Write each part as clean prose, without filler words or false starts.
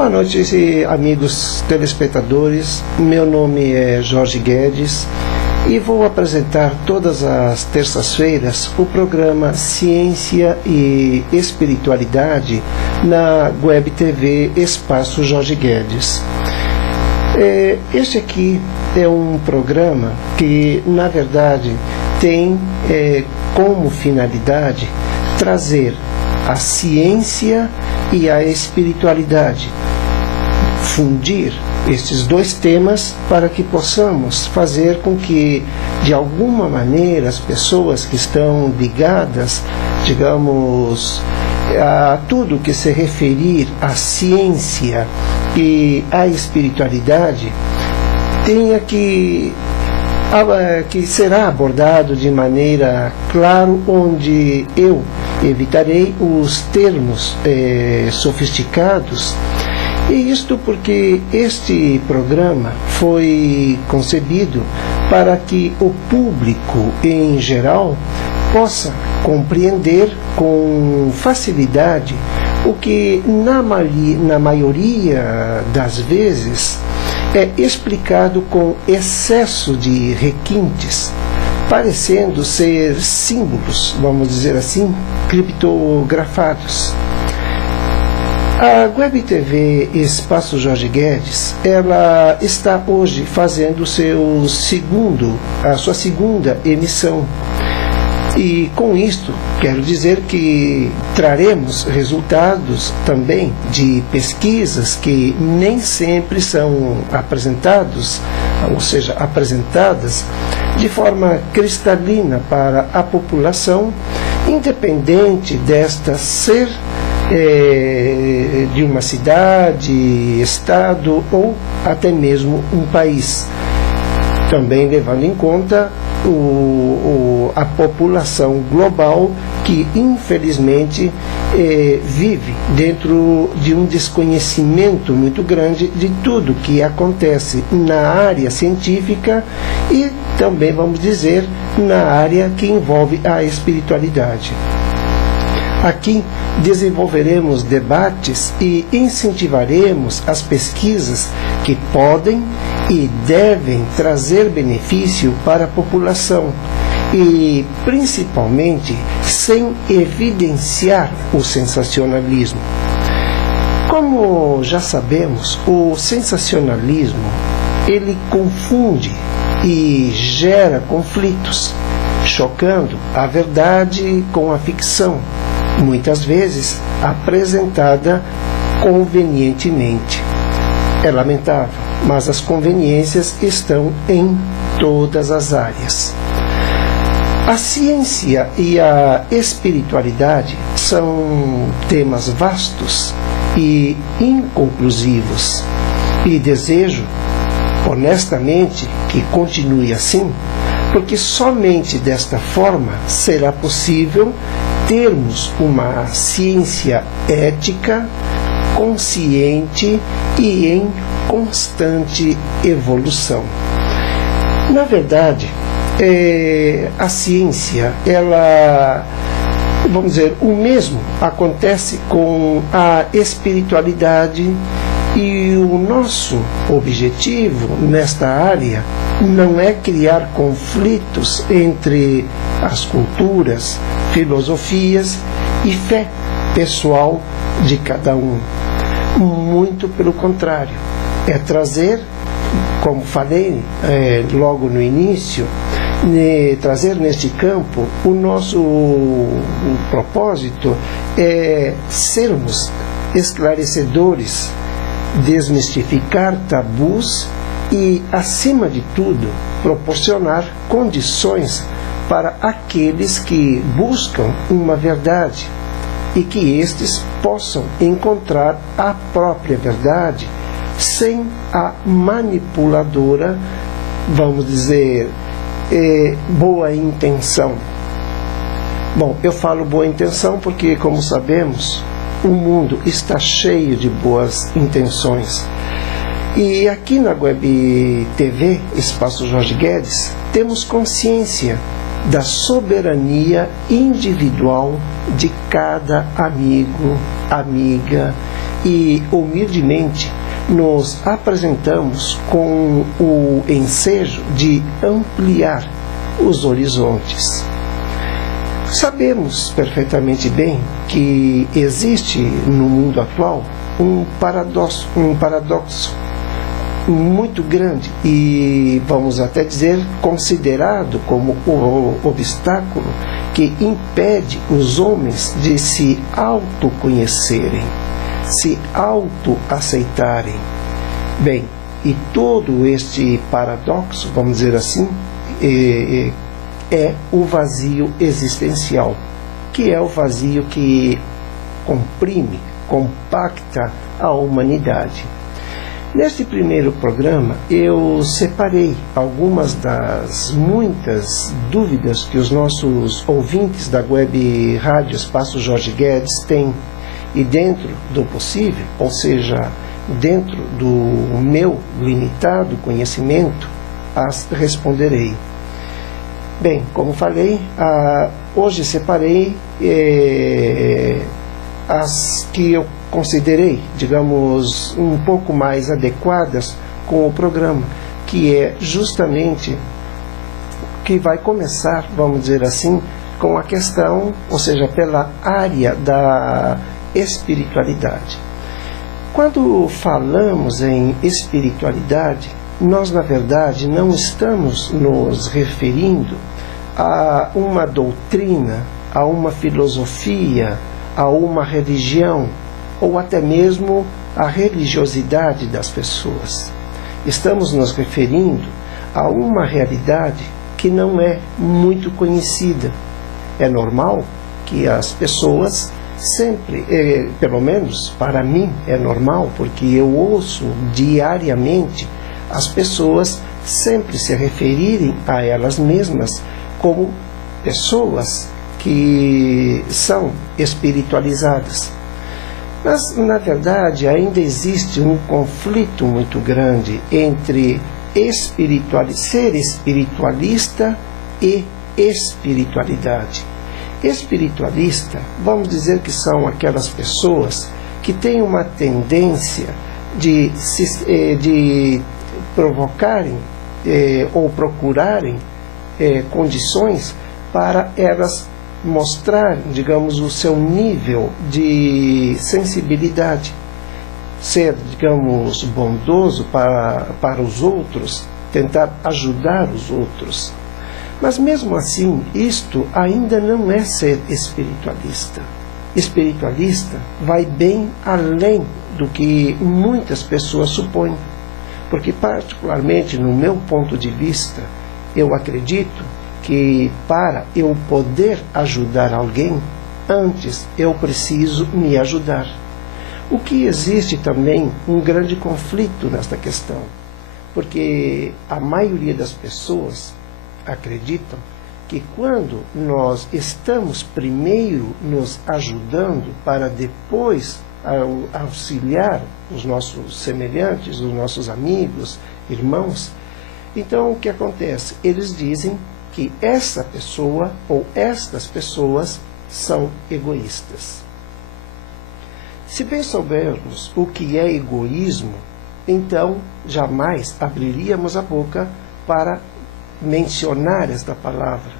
Boa noite, amigos telespectadores. Meu nome é Jorge Guedes e vou apresentar todas as terças-feiras o programa Ciência e Espiritualidade na Web TV Espaço Jorge Guedes. Este aqui é um programa que, na verdade, tem como finalidade trazer a ciência e a espiritualidade, fundir estes dois temas para que possamos fazer com que, de alguma maneira, as pessoas que estão ligadas, digamos, a tudo que se referir à ciência e à espiritualidade, tenha que será abordado de maneira clara, onde eu evitarei os termos sofisticados, e isto porque este programa foi concebido para que o público em geral possa compreender com facilidade o que na maioria das vezes é explicado com excesso de requintes, parecendo ser símbolos, vamos dizer assim, criptografados. A Web TV Espaço Jorge Guedes, ela está hoje fazendo a sua segunda emissão. E com isto, quero dizer que traremos resultados também de pesquisas que nem sempre são apresentadas de forma cristalina para a população, independente desta ser de uma cidade, estado ou até mesmo um país. Também levando em conta a população global que, infelizmente, vive dentro de um desconhecimento muito grande de tudo que acontece na área científica e também, vamos dizer, na área que envolve a espiritualidade. Aqui desenvolveremos debates e incentivaremos as pesquisas que podem e devem trazer benefício para a população e, principalmente, sem evidenciar o sensacionalismo. Como já sabemos, o sensacionalismo, ele confunde e gera conflitos, chocando a verdade com a ficção, muitas vezes apresentada convenientemente. É lamentável, mas as conveniências estão em todas as áreas. A ciência e a espiritualidade são temas vastos e inconclusivos, e desejo, honestamente, que continue assim, porque somente desta forma será possível termos uma ciência ética, consciente e em constante evolução. Na verdade, a ciência, vamos dizer, o mesmo acontece com a espiritualidade, e o nosso objetivo nesta área não é criar conflitos entre as culturas, filosofias e fé pessoal de cada um. Muito pelo contrário, é trazer, como falei logo no início, trazer neste campo o propósito é sermos esclarecedores, desmistificar tabus e, acima de tudo, proporcionar condições para aqueles que buscam uma verdade e que estes possam encontrar a própria verdade sem a manipuladora, vamos dizer, boa intenção. Bom, eu falo boa intenção porque, como sabemos, o mundo está cheio de boas intenções. E aqui na Web TV Espaço Jorge Guedes temos consciência da soberania individual de cada amigo, amiga e humildemente nos apresentamos com o ensejo de ampliar os horizontes. Sabemos perfeitamente bem que existe no mundo atual um paradoxo muito grande e, vamos até dizer, considerado como o obstáculo que impede os homens de se autoconhecerem, se autoaceitarem. Bem, e todo este paradoxo, vamos dizer assim, é o vazio existencial, que é o vazio que comprime, compacta a humanidade. Neste primeiro programa, eu separei algumas das muitas dúvidas que os nossos ouvintes da web Rádio Espaço Jorge Guedes têm. E dentro do possível, ou seja, dentro do meu limitado conhecimento, as responderei. Bem, como falei, hoje separei as que eu considerei, digamos, um pouco mais adequadas com o programa, que é justamente que vai começar, vamos dizer assim, com a questão, ou seja, pela área da espiritualidade. Quando falamos em espiritualidade, nós, na verdade, não estamos nos referindo a uma doutrina, a uma filosofia, a uma religião, ou até mesmo a religiosidade das pessoas. Estamos nos referindo a uma realidade que não é muito conhecida. É normal que as pessoas sempre, pelo menos para mim é normal, porque eu ouço diariamente as pessoas sempre se referirem a elas mesmas como pessoas que são espiritualizadas. Mas, na verdade, ainda existe um conflito muito grande entre ser espiritualista e espiritualidade. Espiritualista, vamos dizer que são aquelas pessoas que têm uma tendência de provocarem ou procurarem condições para elas mostrarem, digamos, o seu nível de sensibilidade, ser, digamos, bondoso para os outros, tentar ajudar os outros. Mas mesmo assim, isto ainda não é ser espiritualista. Espiritualista vai bem além do que muitas pessoas supõem. Porque, particularmente no meu ponto de vista, eu acredito que para eu poder ajudar alguém, antes eu preciso me ajudar. O que existe também um grande conflito nesta questão, porque a maioria das pessoas acreditam que quando nós estamos primeiro nos ajudando para depois auxiliar os nossos semelhantes, os nossos amigos, irmãos, então o que acontece? Eles dizem que essa pessoa ou estas pessoas são egoístas. Se bem soubermos o que é egoísmo, então jamais abriríamos a boca para mencionar esta palavra,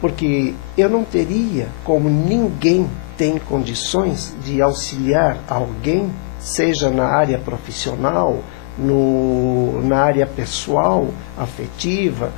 porque eu não teria como ninguém tem condições de auxiliar alguém, seja na área profissional, na área pessoal, afetiva,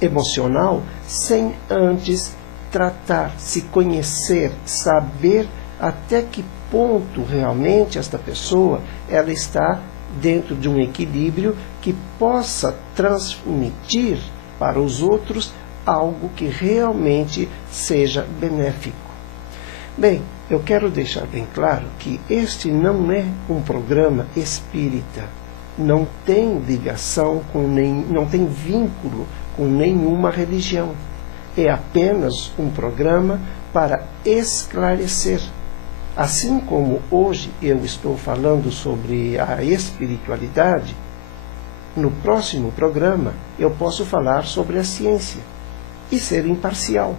emocional, sem antes tratar, se conhecer, saber até que ponto realmente esta pessoa ela está dentro de um equilíbrio que possa transmitir para os outros algo que realmente seja benéfico. Bem, eu quero deixar bem claro que este não é um programa espírita, não tem ligação não tem vínculo com nenhuma religião. É apenas um programa para esclarecer. Assim como hoje eu estou falando sobre a espiritualidade, no próximo programa eu posso falar sobre a ciência e ser imparcial,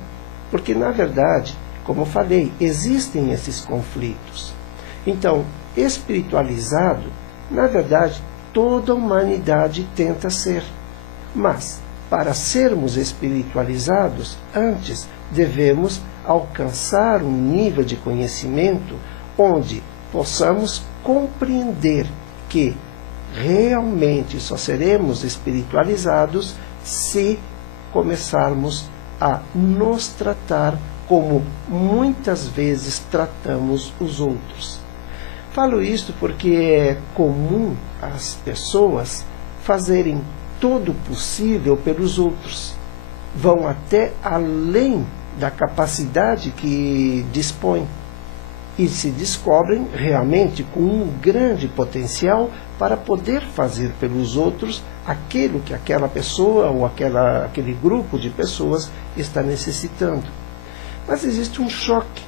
porque na verdade, como falei, existem esses conflitos. Então, espiritualizado, na verdade, toda a humanidade tenta ser. Mas, para sermos espiritualizados, antes devemos alcançar um nível de conhecimento onde possamos compreender que realmente só seremos espiritualizados se começarmos a nos tratar como muitas vezes tratamos os outros. Falo isto porque é comum as pessoas fazerem todo o possível pelos outros. Vão até além da capacidade que dispõem e se descobrem realmente com um grande potencial para poder fazer pelos outros aquilo que aquela pessoa ou aquele grupo de pessoas está necessitando. Mas existe um choque,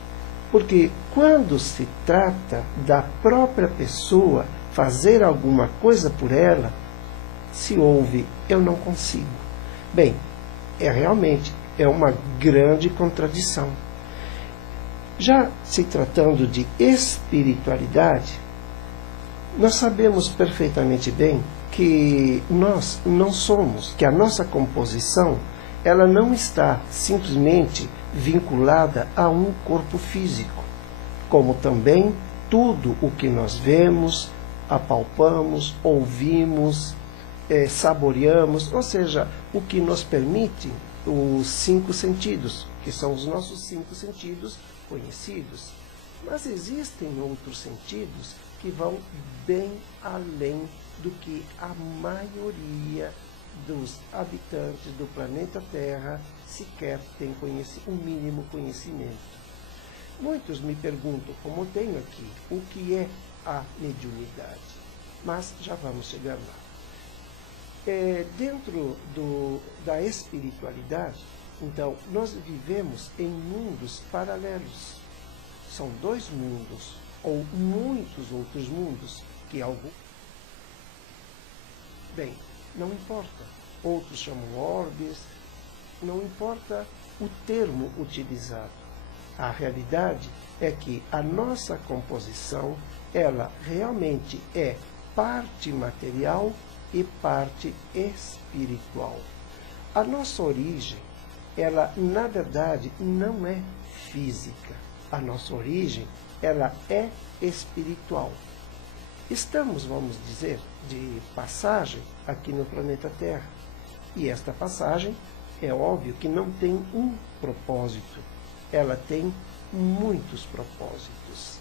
porque quando se trata da própria pessoa fazer alguma coisa por ela, se ouve, eu não consigo. Bem, realmente uma grande contradição. Já se tratando de espiritualidade, nós sabemos perfeitamente bem que nós não somos, que a nossa composição, ela não está simplesmente vinculada a um corpo físico, como também tudo o que nós vemos, apalpamos, ouvimos, saboreamos, ou seja, o que nos permite os 5 sentidos, que são os nossos 5 sentidos conhecidos. Mas existem outros sentidos que vão bem além do que a maioria dos habitantes do planeta Terra sequer tem o mínimo conhecimento. Muitos me perguntam, como tenho aqui, o que é a mediunidade. Mas já vamos chegar lá. Dentro da espiritualidade, então, nós vivemos em mundos paralelos. São 2 mundos, ou muitos outros mundos, que algum... Bem, não importa. Outros chamam orbes, não importa o termo utilizado. A realidade é que a nossa composição, ela realmente é parte material e parte espiritual. A nossa origem, ela na verdade não é física. A nossa origem, ela é espiritual. Estamos, vamos dizer, de passagem aqui no planeta Terra. E esta passagem, é óbvio que não tem um propósito. Ela tem muitos propósitos.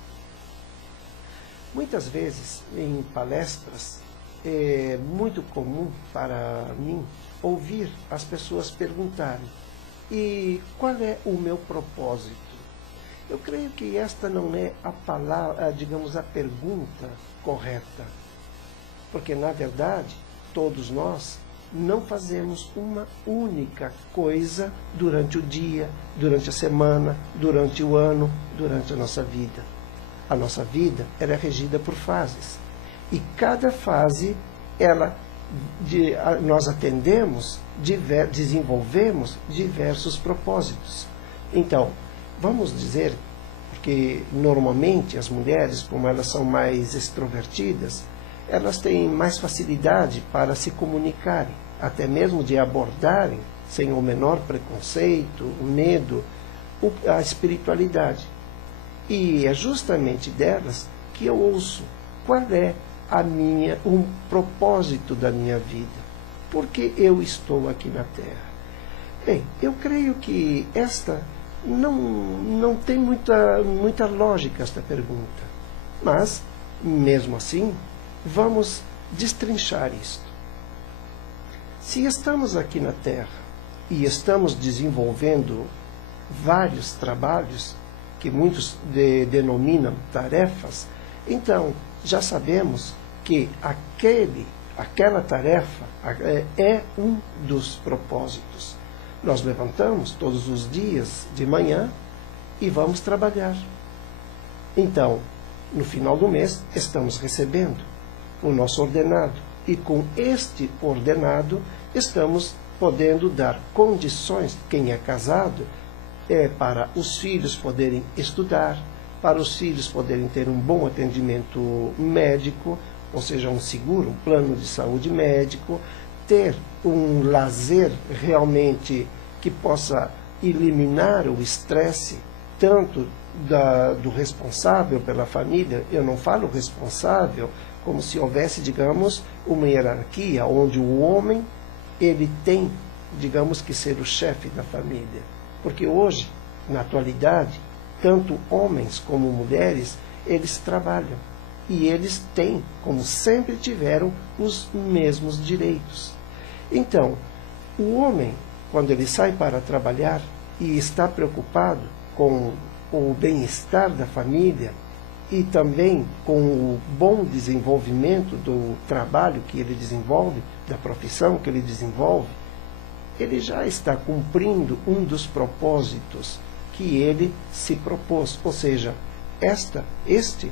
Muitas vezes, em palestras, é muito comum para mim ouvir as pessoas perguntarem: e qual é o meu propósito? Eu creio que esta não é a palavra, digamos, a pergunta correta. Porque, na verdade, todos nós não fazemos uma única coisa durante o dia, durante a semana, durante o ano, durante a nossa vida. A nossa vida é regida por fases. E cada fase, nós atendemos, desenvolvemos diversos propósitos. Então, vamos dizer, porque normalmente as mulheres, como elas são mais extrovertidas, elas têm mais facilidade para se comunicarem, até mesmo de abordarem, sem o menor preconceito, medo, a espiritualidade. E é justamente delas que eu ouço qual é o propósito da minha vida. Por que eu estou aqui na Terra? Bem, eu creio que esta não tem muita lógica, esta pergunta. Mas, mesmo assim, vamos destrinchar isto. Se estamos aqui na Terra e estamos desenvolvendo vários trabalhos, que muitos denominam tarefas, então já sabemos que aquela tarefa é um dos propósitos. Nós levantamos todos os dias de manhã e vamos trabalhar. Então, no final do mês, estamos recebendo o nosso ordenado. E com este ordenado, estamos podendo dar condições, quem é casado, para os filhos poderem estudar, para os filhos poderem ter um bom atendimento médico, ou seja, um seguro, um plano de saúde médico, ter um lazer realmente que possa eliminar o estresse, tanto do responsável pela família. Eu não falo responsável como se houvesse, digamos, uma hierarquia, onde o homem, ele tem, digamos, que ser o chefe da família. Porque hoje, na atualidade, tanto homens como mulheres, eles trabalham. E eles têm, como sempre tiveram, os mesmos direitos. Então, o homem, quando ele sai para trabalhar e está preocupado com o bem-estar da família e também com o bom desenvolvimento do trabalho que ele desenvolve, da profissão que ele desenvolve, ele já está cumprindo um dos propósitos que ele se propôs. Ou seja, este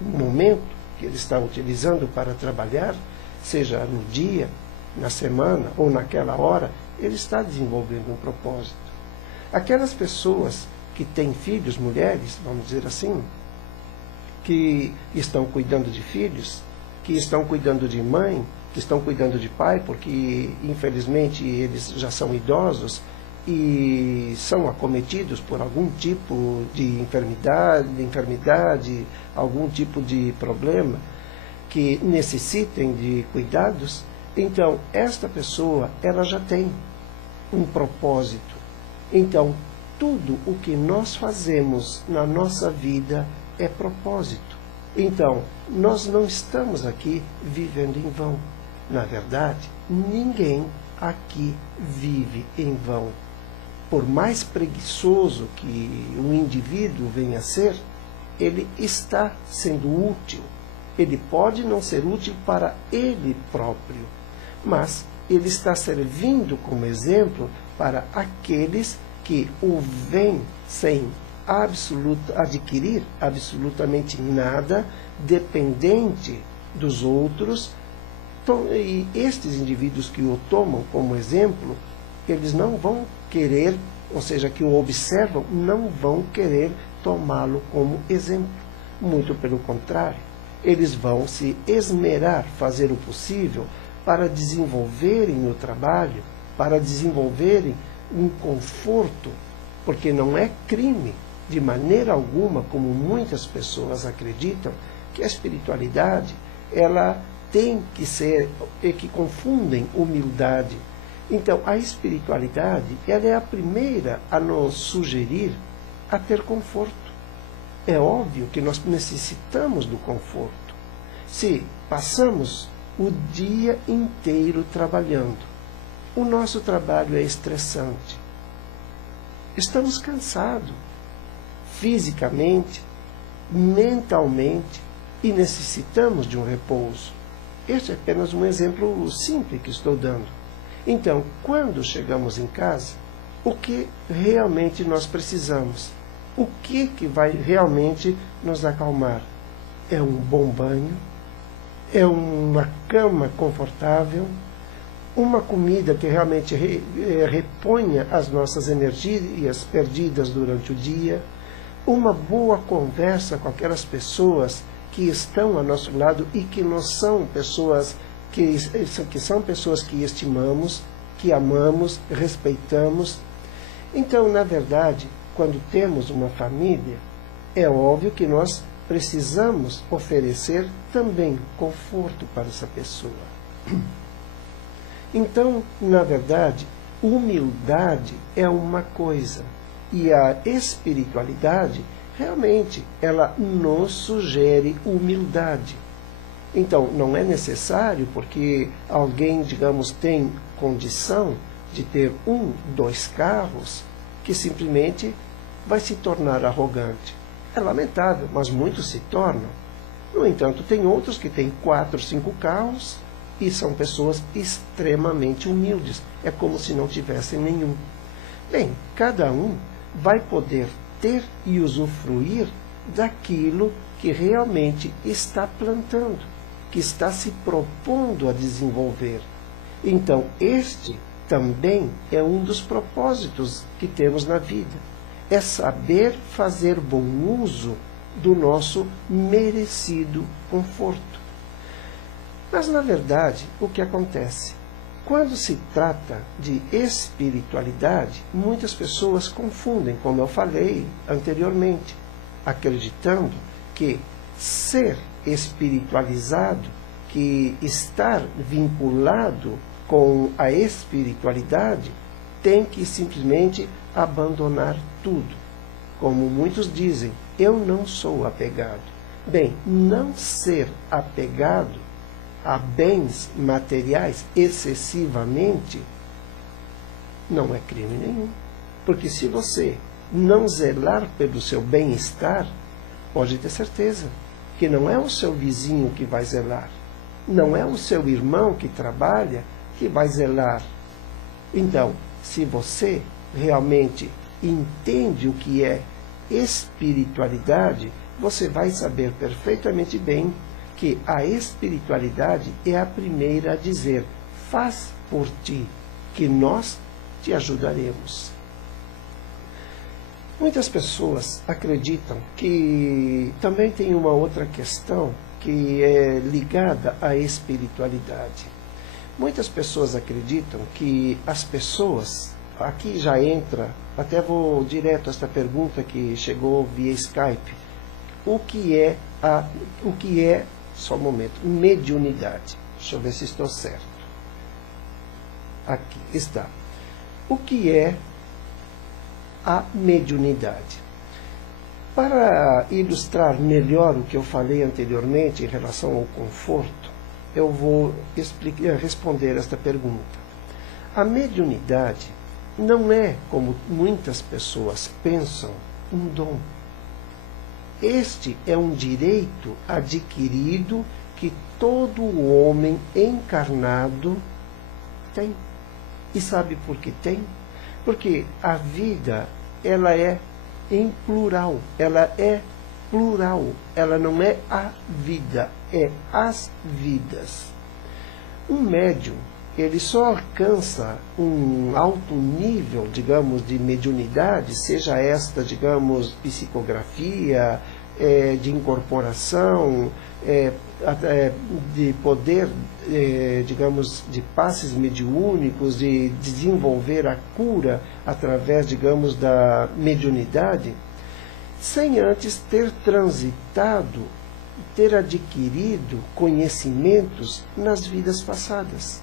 momento que ele está utilizando para trabalhar, seja no dia, na semana ou naquela hora, ele está desenvolvendo um propósito. Aquelas pessoas que têm filhos, mulheres, vamos dizer assim, que estão cuidando de filhos, que estão cuidando de mãe, que estão cuidando de pai, porque infelizmente eles já são idosos e são acometidos por algum tipo de enfermidade, algum tipo de problema que necessitem de cuidados. Então, esta pessoa, ela já tem um propósito. Então, tudo o que nós fazemos na nossa vida é propósito. Então, nós não estamos aqui vivendo em vão. Na verdade, ninguém aqui vive em vão. Por mais preguiçoso que um indivíduo venha a ser, ele está sendo útil. Ele pode não ser útil para ele próprio, mas ele está servindo como exemplo para aqueles que o veem sem adquirir absolutamente nada, dependente dos outros. E estes indivíduos que o tomam como exemplo, eles não vão querer, ou seja, que o observam, não vão querer tomá-lo como exemplo. Muito pelo contrário, eles vão se esmerar, fazer o possível para desenvolverem o trabalho, para desenvolverem um conforto, porque não é crime, de maneira alguma, como muitas pessoas acreditam, que a espiritualidade, ela tem que ser, que confundem humildade. Então, a espiritualidade, ela é a primeira a nos sugerir a ter conforto. É óbvio que nós necessitamos do conforto. Se passamos o dia inteiro trabalhando, o nosso trabalho é estressante, estamos cansados, fisicamente, mentalmente, e necessitamos de um repouso. Este é apenas um exemplo simples que estou dando. Então, quando chegamos em casa, o que realmente nós precisamos? O que vai realmente nos acalmar? É um bom banho? É uma cama confortável? Uma comida que realmente reponha as nossas energias perdidas durante o dia? Uma boa conversa com aquelas pessoas que estão ao nosso lado e que não são pessoas que são pessoas que estimamos, que amamos, respeitamos. Então, na verdade, quando temos uma família, é óbvio que nós precisamos oferecer também conforto para essa pessoa. Então, na verdade, humildade é uma coisa, e a espiritualidade, realmente, ela nos sugere humildade. Então, não é necessário, porque alguém, digamos, tem condição de ter 1, 2 carros, que simplesmente vai se tornar arrogante. É lamentável, mas muitos se tornam. No entanto, tem outros que têm 4, 5 carros e são pessoas extremamente humildes. É como se não tivessem nenhum. Bem, cada um vai poder ter e usufruir daquilo que realmente está plantando, que está se propondo a desenvolver. Então, este também é um dos propósitos que temos na vida. É saber fazer bom uso do nosso merecido conforto. Mas, na verdade, o que acontece? Quando se trata de espiritualidade, muitas pessoas confundem, como eu falei anteriormente, acreditando que ser espiritualizado, que estar vinculado com a espiritualidade, tem que simplesmente abandonar tudo. Como muitos dizem, eu não sou apegado. Bem, não ser apegado a bens materiais excessivamente não é crime nenhum. Porque se você não zelar pelo seu bem-estar, pode ter certeza que não é o seu vizinho que vai zelar, não é o seu irmão que trabalha que vai zelar. Então, se você realmente entende o que é espiritualidade, você vai saber perfeitamente bem que a espiritualidade é a primeira a dizer: faz por ti, que nós te ajudaremos. Muitas pessoas acreditam que também tem uma outra questão que é ligada à espiritualidade. Muitas pessoas acreditam que as pessoas, aqui já entra, até vou direto a esta pergunta que chegou via Skype, o que é, só um momento, mediunidade. Deixa eu ver se estou certo. Aqui está. O que é a mediunidade? Para ilustrar melhor o que eu falei anteriormente em relação ao conforto, eu vou responder esta pergunta. A mediunidade não é, como muitas pessoas pensam, um dom. Este é um direito adquirido que todo homem encarnado tem. E sabe por que tem? Porque a vida, ela é em plural, ela é plural, ela não é a vida, é as vidas. Um médium, ele só alcança um alto nível, digamos, de mediunidade, seja esta, digamos, psicografia, de incorporação, de poder, digamos, de passes mediúnicos, de desenvolver a cura através, digamos, da mediunidade, sem antes ter transitado, ter adquirido conhecimentos nas vidas passadas.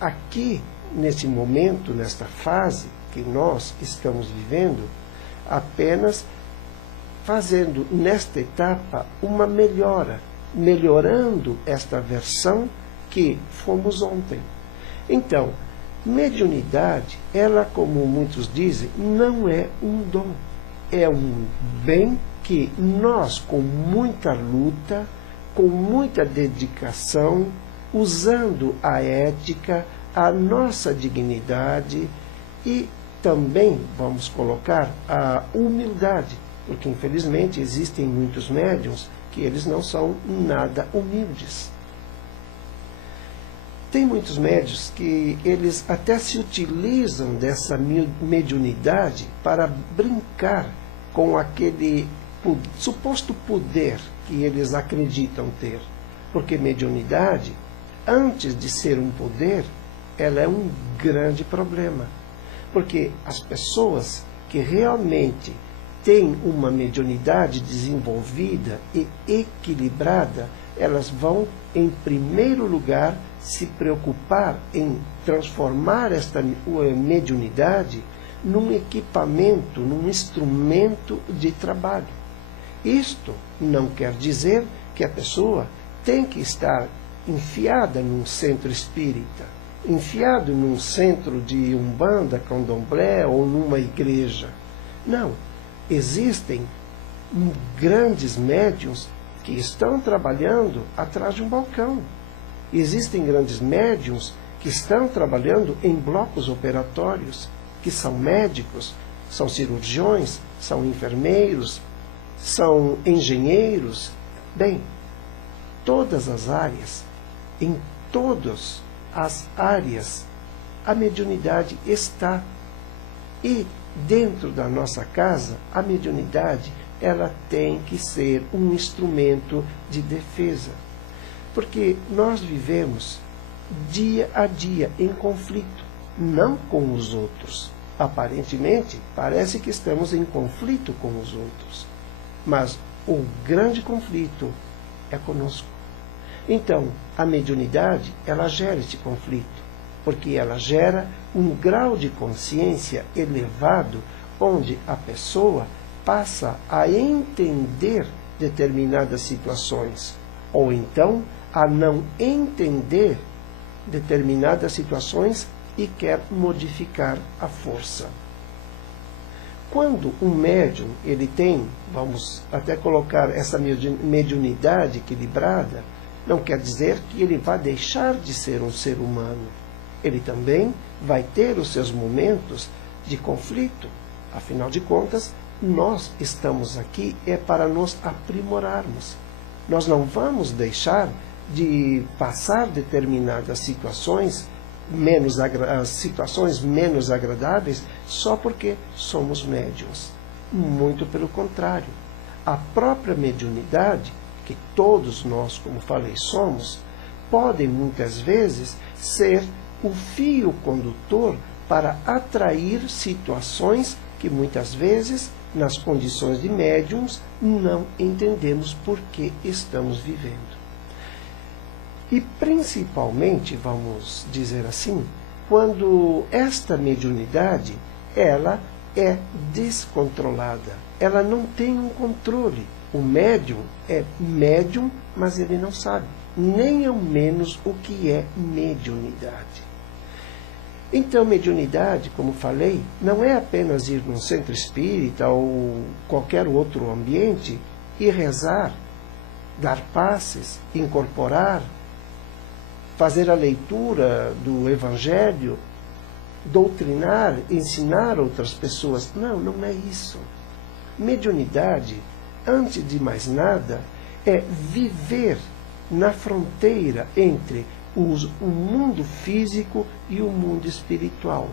Aqui, nesse momento, nesta fase que nós estamos vivendo, apenas fazendo nesta etapa uma melhora, melhorando esta versão que fomos ontem. Então, mediunidade, ela, como muitos dizem, não é um dom, é um bem que nós, com muita luta, com muita dedicação, usando a ética, a nossa dignidade e também, vamos colocar, a humildade, porque infelizmente existem muitos médiuns que eles não são nada humildes. Tem muitos médiuns que eles até se utilizam dessa mediunidade para brincar com aquele suposto poder que eles acreditam ter. Porque mediunidade, antes de ser um poder, ela é um grande problema. Porque as pessoas que realmente têm uma mediunidade desenvolvida e equilibrada, elas vão, em primeiro lugar, se preocupar em transformar esta mediunidade num equipamento, num instrumento de trabalho. Isto não quer dizer que a pessoa tem que estar enfiada num centro espírita, enfiado num centro de umbanda, candomblé ou numa igreja. Não. Existem grandes médiuns que estão trabalhando atrás de um balcão. Existem grandes médiuns que estão trabalhando em blocos operatórios, que são médicos, são cirurgiões, são enfermeiros, são engenheiros. Bem, todas as áreas, em todas as áreas, a mediunidade está. E dentro da nossa casa, a mediunidade ela tem que ser um instrumento de defesa. Porque nós vivemos dia a dia em conflito, não com os outros. Aparentemente, parece que estamos em conflito com os outros, mas o grande conflito é conosco. Então, a mediunidade, ela gera este conflito, porque ela gera um grau de consciência elevado, onde a pessoa passa a entender determinadas situações, ou então a não entender determinadas situações e quer modificar a força. Quando um médium ele tem, vamos até colocar essa mediunidade equilibrada, não quer dizer que ele vai deixar de ser um ser humano. Ele também vai ter os seus momentos de conflito. Afinal de contas, nós estamos aqui para nos aprimorarmos. Nós não vamos deixar de passar determinadas situações menos agradáveis só porque somos médiuns. Muito pelo contrário. A própria mediunidade, que todos nós, como falei, somos, podem muitas vezes ser o fio condutor para atrair situações que muitas vezes, nas condições de médiums, não entendemos por que estamos vivendo. E principalmente, vamos dizer assim, quando esta mediunidade, ela é descontrolada, ela não tem um controle. O médium é médium, mas ele não sabe, nem ao menos o que é mediunidade. Então, mediunidade, como falei, não é apenas ir num centro espírita ou qualquer outro ambiente e rezar, dar passes, incorporar, fazer a leitura do Evangelho, doutrinar, ensinar outras pessoas. Não, não é isso. Mediunidade, antes de mais nada, é viver na fronteira entre o mundo físico e o mundo espiritual.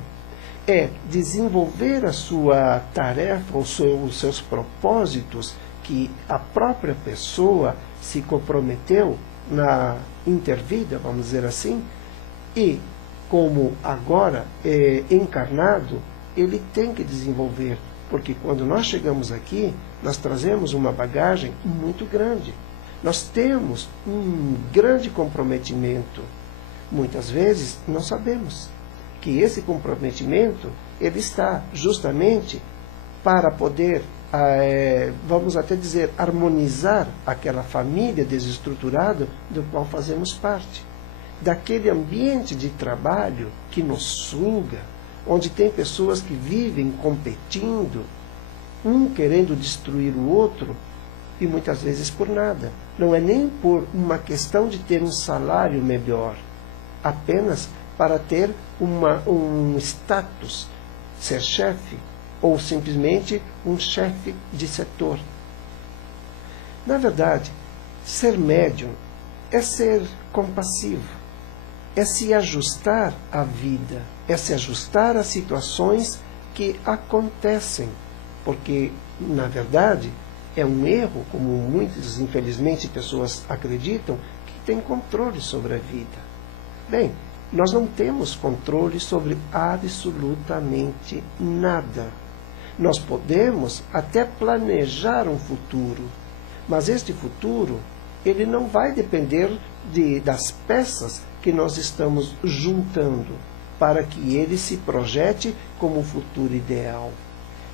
É desenvolver a sua tarefa, os seus propósitos, que a própria pessoa se comprometeu na intervida, vamos dizer assim, e como agora é encarnado, ele tem que desenvolver, porque quando nós chegamos aqui, nós trazemos uma bagagem muito grande. Nós temos um grande comprometimento. Muitas vezes não sabemos que esse comprometimento ele está justamente para poder, vamos até dizer, harmonizar aquela família desestruturada do qual fazemos parte. Daquele ambiente de trabalho que nos suga, onde tem pessoas que vivem competindo, um querendo destruir o outro, e muitas vezes por nada. Não é nem por uma questão de ter um salário melhor, apenas para ter um status, ser chefe, ou simplesmente um chefe de setor. Na verdade, ser médium é ser compassivo, é se ajustar à vida, é se ajustar às situações que acontecem, porque, na verdade, é um erro, como muitas, infelizmente, pessoas acreditam, que tem controle sobre a vida. Bem, nós não temos controle sobre absolutamente nada. Nós podemos até planejar um futuro, mas este futuro, ele não vai depender das peças que nós estamos juntando para que ele se projete como o futuro ideal.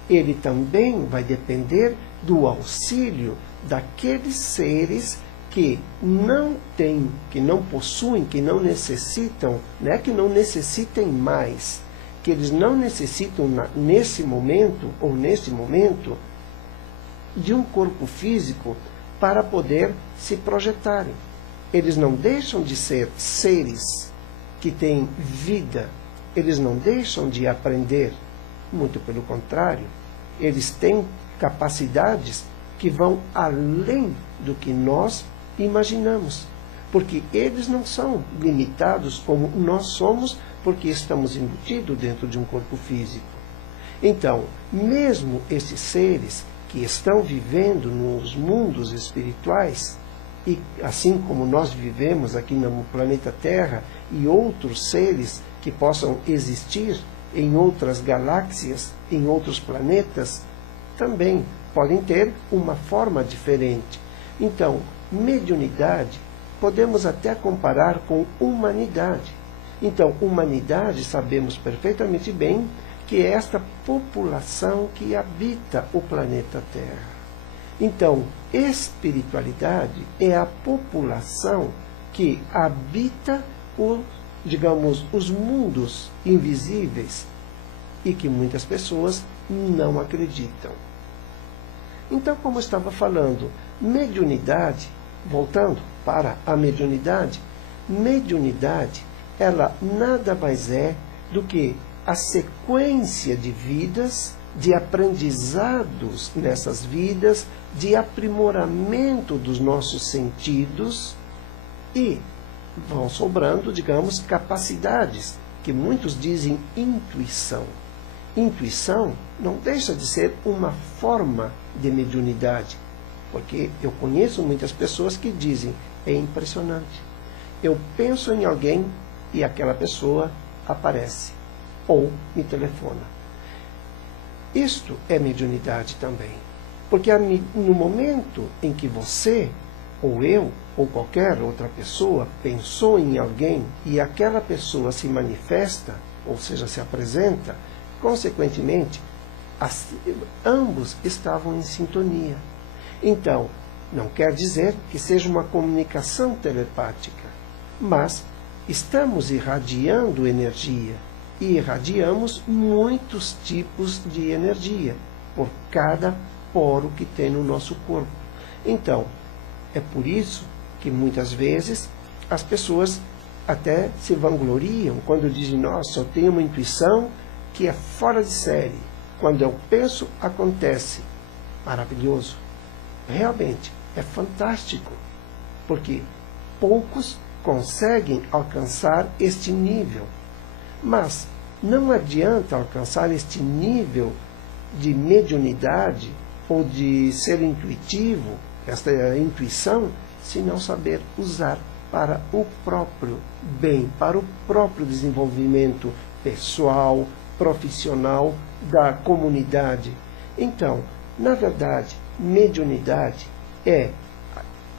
Ele também vai depender do auxílio daqueles seres que não têm, que não possuem, que não necessitam, não é que não necessitem mais, que eles não necessitam nesse momento ou neste momento de um corpo físico para poder se projetarem. Eles não deixam de ser seres que têm vida, eles não deixam de aprender, muito pelo contrário, eles têm capacidades que vão além do que nós imaginamos, porque eles não são limitados como nós somos, porque estamos embutidos dentro de um corpo físico. Então, mesmo esses seres que estão vivendo nos mundos espirituais, e assim como nós vivemos aqui no planeta Terra, e outros seres que possam existir em outras galáxias, em outros planetas, também podem ter uma forma diferente. Então, mediunidade podemos até comparar com humanidade. Então, humanidade, sabemos perfeitamente bem que é esta população que habita o planeta Terra. Então, espiritualidade é a população que habita os mundos invisíveis e que muitas pessoas não acreditam. Então, como eu estava falando, mediunidade, voltando para a mediunidade, ela nada mais é do que a sequência de vidas, de aprendizados nessas vidas, de aprimoramento dos nossos sentidos, e vão sobrando, digamos, capacidades, que muitos dizem intuição. Intuição não deixa de ser uma forma de mediunidade, porque eu conheço muitas pessoas que dizem, é impressionante, eu penso em alguém e aquela pessoa aparece, ou me telefona. Isto é mediunidade também, porque no momento em que você, ou eu, ou qualquer outra pessoa, pensou em alguém e aquela pessoa se manifesta, ou seja, se apresenta, consequentemente, ambos estavam em sintonia. Então, não quer dizer que seja uma comunicação telepática, mas estamos irradiando energia, e irradiamos muitos tipos de energia, por cada poro que tem no nosso corpo. Então, é por isso que muitas vezes as pessoas até se vangloriam quando dizem, nossa, eu tenho uma intuição que é fora de série. Quando eu penso, acontece. Maravilhoso. Realmente, é fantástico, porque poucos conseguem alcançar este nível. Mas não adianta alcançar este nível de mediunidade ou de ser intuitivo, esta intuição, se não saber usar para o próprio bem, para o próprio desenvolvimento pessoal, profissional da comunidade. Então, na verdade, mediunidade é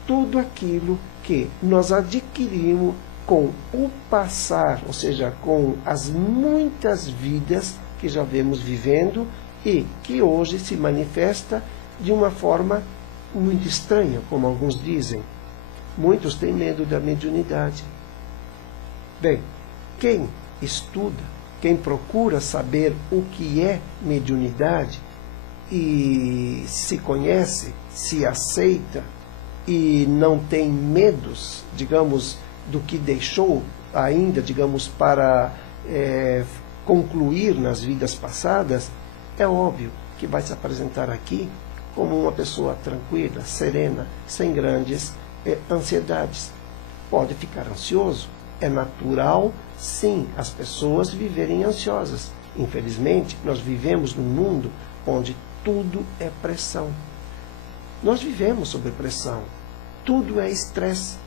tudo aquilo que nós adquirimos com o passar, ou seja, com as muitas vidas que já vemos vivendo e que hoje se manifesta de uma forma muito estranha, como alguns dizem. Muitos têm medo da mediunidade. Bem, quem estuda, quem procura saber o que é mediunidade e se conhece, se aceita e não tem medos, digamos, do que deixou ainda, digamos, para concluir nas vidas passadas, é óbvio que vai se apresentar aqui como uma pessoa tranquila, serena, sem grandes ansiedades. Pode ficar ansioso, é natural, sim, as pessoas viverem ansiosas. Infelizmente, nós vivemos num mundo onde tudo é pressão. Nós vivemos sob pressão, tudo é estresse.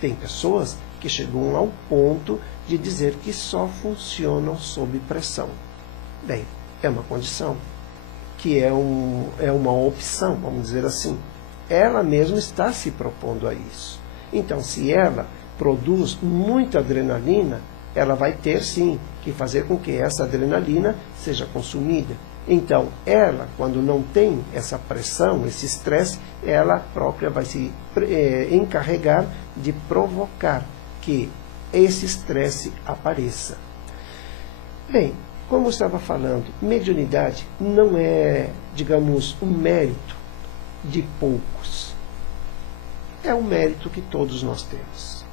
Tem pessoas que chegam ao ponto de dizer que só funcionam sob pressão. Bem, é uma condição, que é uma opção, vamos dizer assim. Ela mesma está se propondo a isso. Então, se ela produz muita adrenalina, ela vai ter, sim, que fazer com que essa adrenalina seja consumida. Então, ela, quando não tem essa pressão, esse estresse, ela própria vai se encarregar de provocar que esse estresse apareça. Bem, como eu estava falando, mediunidade não é, digamos, um mérito de poucos. É um mérito que todos nós temos.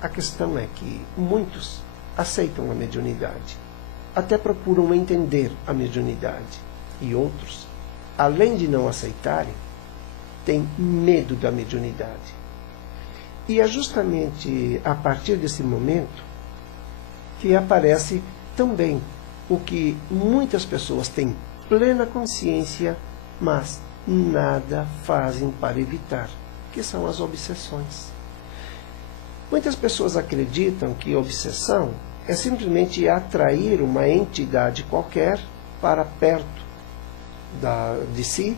A questão é que muitos aceitam a mediunidade, até procuram entender a mediunidade, e outros, além de não aceitarem, têm medo da mediunidade. E é justamente a partir desse momento que aparece também o que muitas pessoas têm plena consciência, mas nada fazem para evitar, que são as obsessões. Muitas pessoas acreditam que obsessão é simplesmente atrair uma entidade qualquer para perto de si,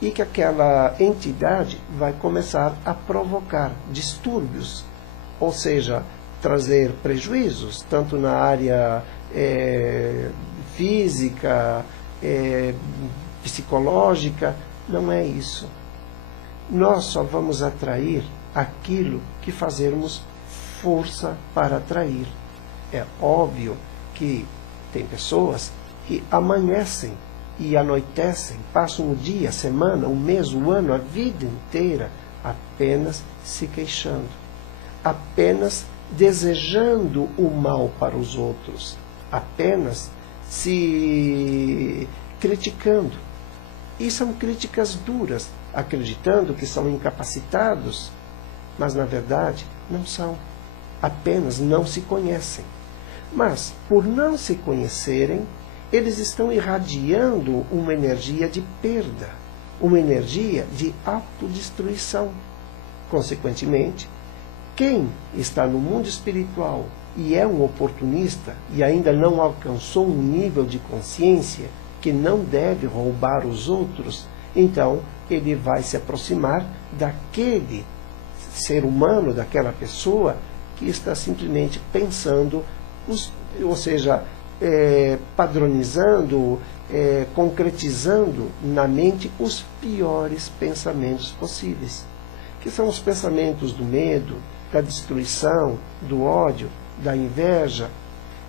e que aquela entidade vai começar a provocar distúrbios, ou seja, trazer prejuízos, tanto na área física, psicológica. Não é isso. Nós só vamos atrair aquilo que fazermos força para atrair. É óbvio que tem pessoas que amanhecem e anoitecem, passam o dia, a semana, o mês, o ano, a vida inteira apenas se queixando, apenas desejando o mal para os outros, apenas se criticando. E são críticas duras, acreditando que são incapacitados, mas na verdade não são, apenas não se conhecem. Mas, por não se conhecerem, eles estão irradiando uma energia de perda, uma energia de autodestruição. Consequentemente, quem está no mundo espiritual e é um oportunista e ainda não alcançou um nível de consciência que não deve roubar os outros, então ele vai se aproximar daquele ser humano, daquela pessoa que está simplesmente pensando, ou seja, padronizando, concretizando na mente os piores pensamentos possíveis, que são os pensamentos do medo, da destruição, do ódio, da inveja.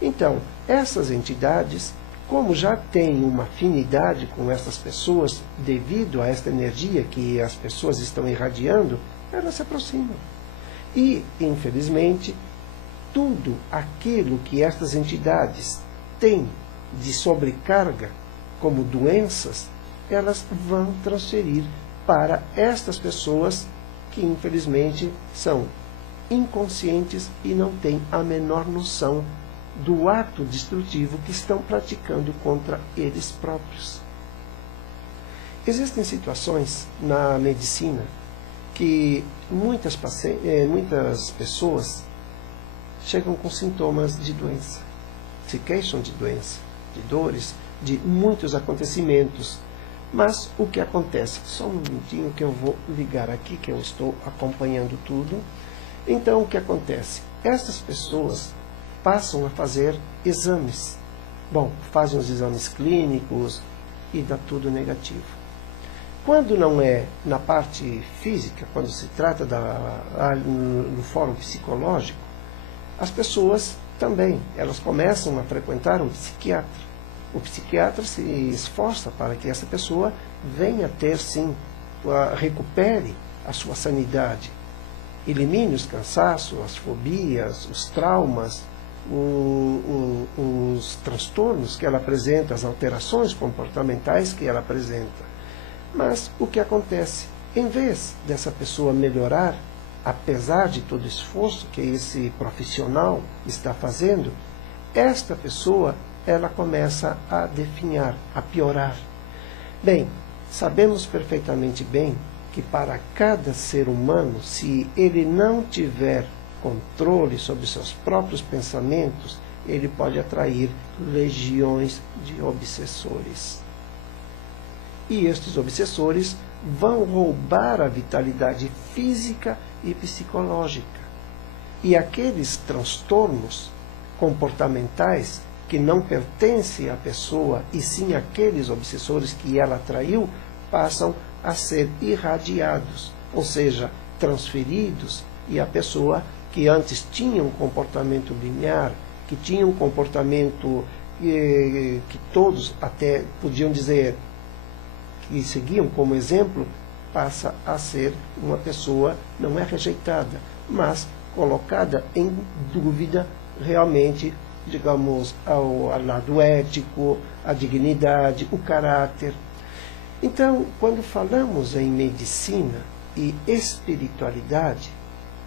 Então, essas entidades, como já têm uma afinidade com essas pessoas, devido a esta energia que as pessoas estão irradiando, elas se aproximam. E, infelizmente, tudo aquilo que estas entidades têm de sobrecarga, como doenças, elas vão transferir para estas pessoas que, infelizmente, são inconscientes e não têm a menor noção do ato destrutivo que estão praticando contra eles próprios. Existem situações na medicina que muitas pessoas chegam com sintomas de doença, se queixam de doença, de dores, de muitos acontecimentos. Mas o que acontece? Só um minutinho que eu vou ligar aqui, que eu estou acompanhando tudo. Então, o que acontece? Essas pessoas passam a fazer exames. Bom, fazem os exames clínicos e dá tudo negativo. Quando não é na parte física, quando se trata no fórum psicológico, as pessoas também, elas começam a frequentar um psiquiatra. O psiquiatra se esforça para que essa pessoa venha ter, sim, recupere a sua sanidade, elimine os cansaços, as fobias, os traumas, os transtornos que ela apresenta, as alterações comportamentais que ela apresenta. Mas o que acontece? Em vez dessa pessoa melhorar, apesar de todo o esforço que esse profissional está fazendo, esta pessoa, ela começa a definhar, a piorar. Bem, sabemos perfeitamente bem que para cada ser humano, se ele não tiver controle sobre seus próprios pensamentos, ele pode atrair legiões de obsessores. E estes obsessores vão roubar a vitalidade física e psicológica. E aqueles transtornos comportamentais que não pertencem à pessoa, e sim àqueles obsessores que ela atraiu, passam a ser irradiados, ou seja, transferidos, e a pessoa que antes tinha um comportamento linear, que tinha um comportamento que todos até podiam dizer que seguiam como exemplo, passa a ser uma pessoa, não é rejeitada, mas colocada em dúvida realmente, digamos, ao lado ético, a dignidade, o caráter. Então, quando falamos em medicina e espiritualidade,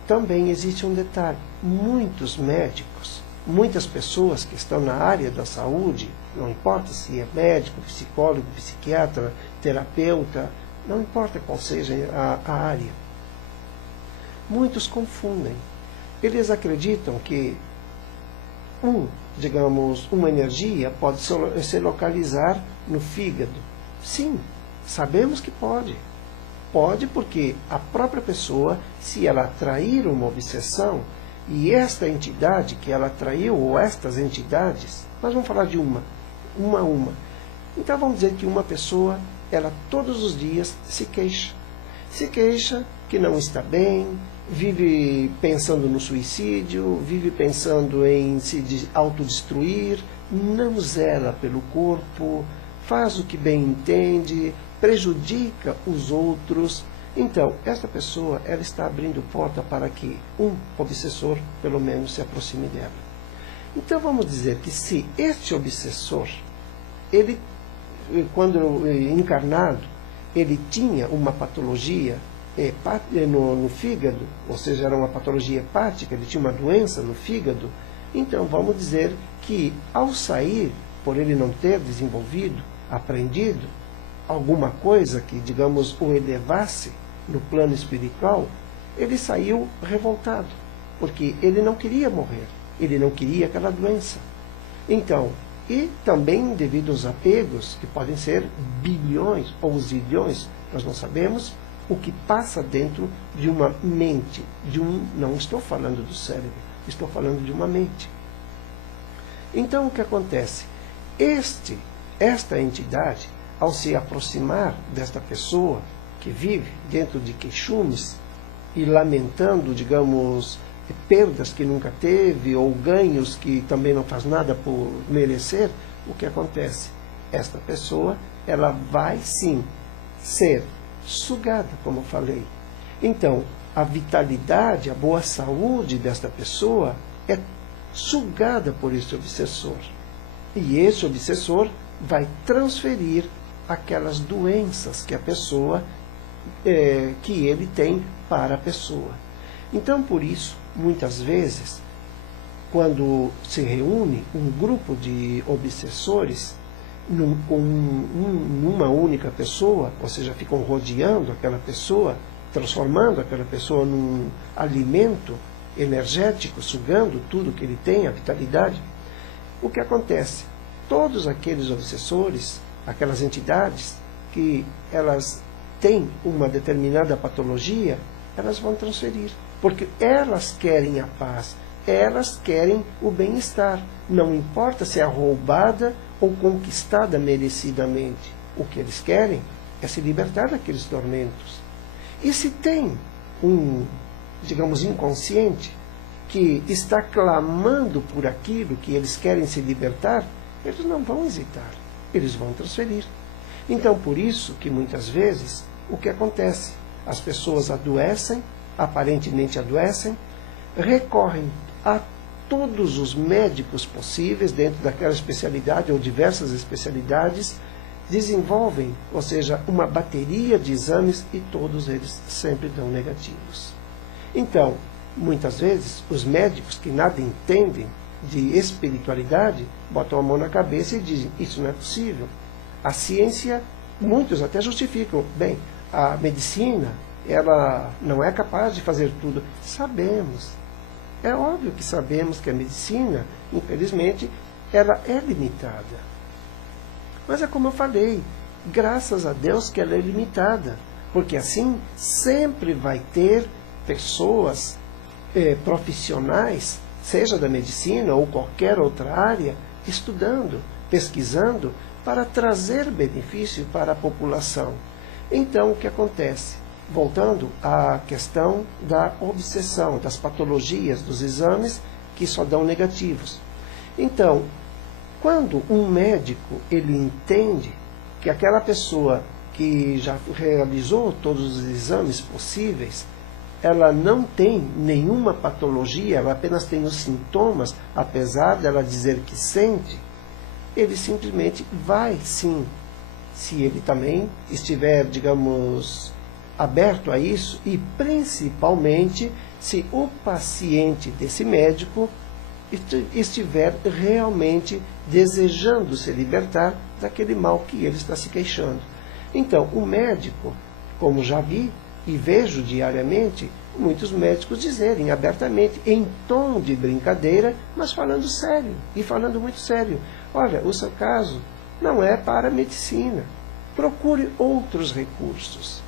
também existe um detalhe. Muitos médicos, muitas pessoas que estão na área da saúde, não importa se é médico, psicólogo, psiquiatra, terapeuta não importa qual seja a área. Muitos confundem. Eles acreditam que uma energia pode se localizar no fígado. Sim, sabemos que pode. Pode porque a própria pessoa, se ela atrair uma obsessão, e esta entidade que ela atraiu, ou estas entidades, nós vamos falar de uma. Então vamos dizer que uma pessoa, ela todos os dias se queixa. Se queixa que não está bem, vive pensando no suicídio, vive pensando em se autodestruir, não zela pelo corpo, faz o que bem entende, prejudica os outros. Então, esta pessoa, ela está abrindo porta para que um obsessor, pelo menos, se aproxime dela. Então, vamos dizer que se este obsessor, ele, quando encarnado, ele tinha uma patologia no fígado, ou seja, era uma patologia hepática, ele tinha uma doença no fígado, então vamos dizer que ao sair, por ele não ter desenvolvido, aprendido alguma coisa que, digamos, o elevasse no plano espiritual, ele saiu revoltado, porque ele não queria morrer, ele não queria aquela doença. Então, e também devido aos apegos, que podem ser bilhões ou zilhões, nós não sabemos o que passa dentro de uma mente, não estou falando do cérebro, estou falando de uma mente. Então o que acontece? Esta entidade, ao se aproximar desta pessoa que vive dentro de queixumes e lamentando, digamos, perdas que nunca teve ou ganhos que também não faz nada por merecer, o que acontece? Esta pessoa, ela vai sim ser sugada, como eu falei. Então, a vitalidade, a boa saúde desta pessoa é sugada por esse obsessor. E esse obsessor vai transferir aquelas doenças que a pessoa, que ele tem para a pessoa. Então, por isso, muitas vezes, quando se reúne um grupo de obsessores numa única pessoa, ou seja, ficam rodeando aquela pessoa, transformando aquela pessoa num alimento energético, sugando tudo que ele tem, a vitalidade, o que acontece? Todos aqueles obsessores, aquelas entidades que elas têm uma determinada patologia, elas vão transferir, porque elas querem a paz, elas querem o bem-estar, não importa se é roubada ou conquistada merecidamente. O que eles querem é se libertar daqueles tormentos. E se tem digamos, inconsciente que está clamando por aquilo que eles querem se libertar, eles não vão hesitar, eles vão transferir. Então, por isso que muitas vezes, o que acontece? As pessoas adoecem, aparentemente adoecem, recorrem a todos os médicos possíveis dentro daquela especialidade ou diversas especialidades, desenvolvem, ou seja, uma bateria de exames e todos eles sempre dão negativos. Então, muitas vezes, os médicos que nada entendem de espiritualidade botam a mão na cabeça e dizem, isso não é possível. A ciência, muitos até justificam, bem, a medicina, ela não é capaz de fazer tudo. Sabemos. É óbvio que sabemos que a medicina, infelizmente, ela é limitada. Mas é como eu falei, graças a Deus que ela é limitada, porque assim sempre vai ter pessoas profissionais, seja da medicina ou qualquer outra área, estudando, pesquisando, para trazer benefício para a população. Então, o que acontece? Voltando à questão da obsessão, das patologias, dos exames que só dão negativos. Então, quando um médico ele entende que aquela pessoa que já realizou todos os exames possíveis, ela não tem nenhuma patologia, ela apenas tem os sintomas, apesar dela dizer que sente, ele simplesmente vai sim, se ele também estiver, digamos, aberto a isso, e principalmente se o paciente desse médico estiver realmente desejando se libertar daquele mal que ele está se queixando. Então, o médico, como já vi e vejo diariamente muitos médicos dizerem abertamente, em tom de brincadeira, mas falando sério, e falando muito sério: olha, o seu caso não é para a medicina, procure outros recursos.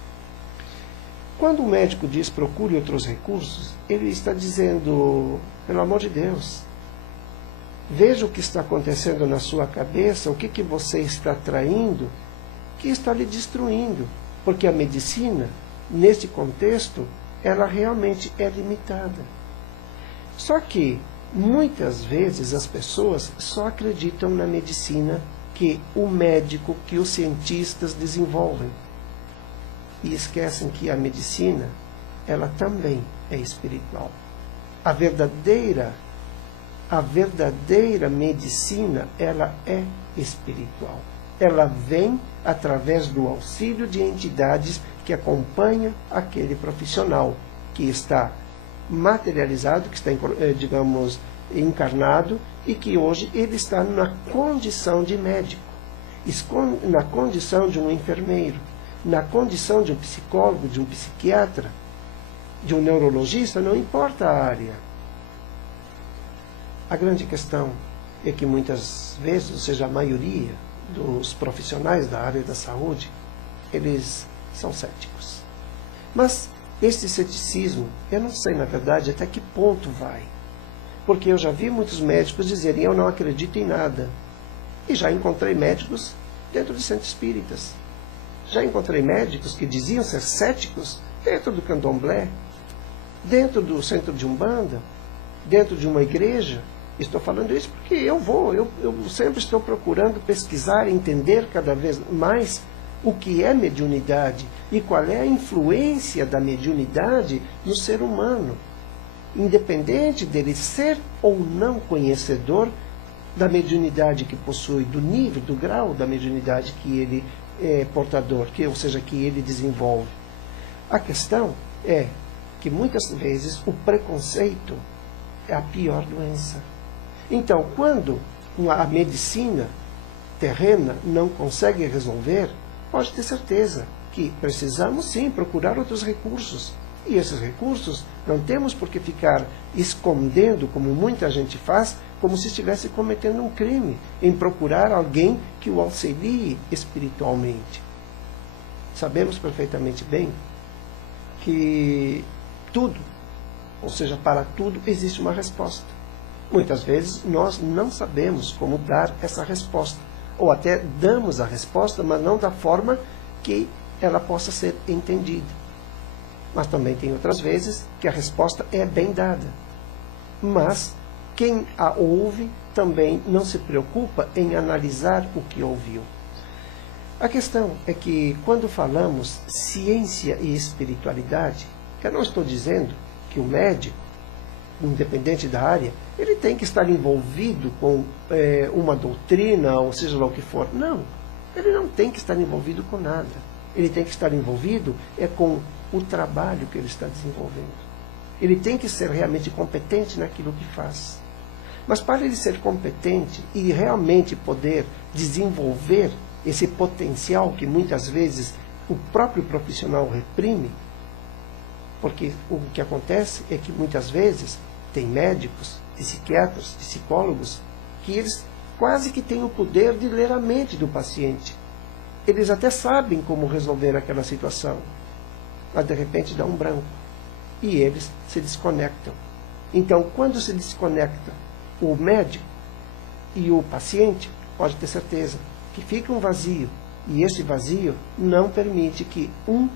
Quando o médico diz procure outros recursos, ele está dizendo, pelo amor de Deus, veja o que está acontecendo na sua cabeça, o que você está atraindo, que está lhe destruindo. Porque a medicina, nesse contexto, ela realmente é limitada. Só que, muitas vezes, as pessoas só acreditam na medicina que o médico, que os cientistas desenvolvem. E esquecem que a medicina, ela também é espiritual. A verdadeira medicina, ela é espiritual. Ela vem através do auxílio de entidades que acompanham aquele profissional que está materializado, que está, digamos, encarnado, e que hoje ele está na condição de médico, na condição de um enfermeiro, na condição de um psicólogo, de um psiquiatra, de um neurologista, não importa a área. A grande questão é que muitas vezes, ou seja, a maioria dos profissionais da área da saúde, eles são céticos. Mas esse ceticismo, eu não sei, na verdade, até que ponto vai. Porque eu já vi muitos médicos dizerem, eu não acredito em nada. E já encontrei médicos dentro de centros espíritas. Já encontrei médicos que diziam ser céticos dentro do candomblé, dentro do centro de Umbanda, dentro de uma igreja. Estou falando isso porque eu sempre estou procurando pesquisar, entender cada vez mais o que é mediunidade e qual é a influência da mediunidade no ser humano, independente dele ser ou não conhecedor da mediunidade que possui, do nível, do grau da mediunidade que ele é portador, ou seja, que ele desenvolve. A questão é que muitas vezes o preconceito é a pior doença. Então, quando a medicina terrena não consegue resolver, pode ter certeza que precisamos sim procurar outros recursos. E esses recursos não temos por que ficar escondendo, como muita gente faz, como se estivesse cometendo um crime, em procurar alguém que o auxilie espiritualmente. Sabemos perfeitamente bem que tudo, ou seja, para tudo existe uma resposta. Muitas vezes nós não sabemos como dar essa resposta, ou até damos a resposta, mas não da forma que ela possa ser entendida. Mas também tem outras vezes que a resposta é bem dada, mas quem a ouve também não se preocupa em analisar o que ouviu. A questão é que quando falamos ciência e espiritualidade, eu não estou dizendo que o médico, independente da área, ele tem que estar envolvido com uma doutrina, ou seja lá o que for. Não, ele não tem que estar envolvido com nada. Ele tem que estar envolvido com o trabalho que ele está desenvolvendo. Ele tem que ser realmente competente naquilo que faz. Mas para ele ser competente e realmente poder desenvolver esse potencial que muitas vezes o próprio profissional reprime, porque o que acontece é que muitas vezes tem médicos, psiquiatras, psicólogos, que eles quase que têm o poder de ler a mente do paciente. Eles até sabem como resolver aquela situação, mas de repente dá um branco e eles se desconectam. Então, quando se desconecta o médico e o paciente, pode ter certeza que fica um vazio, e esse vazio não permite que um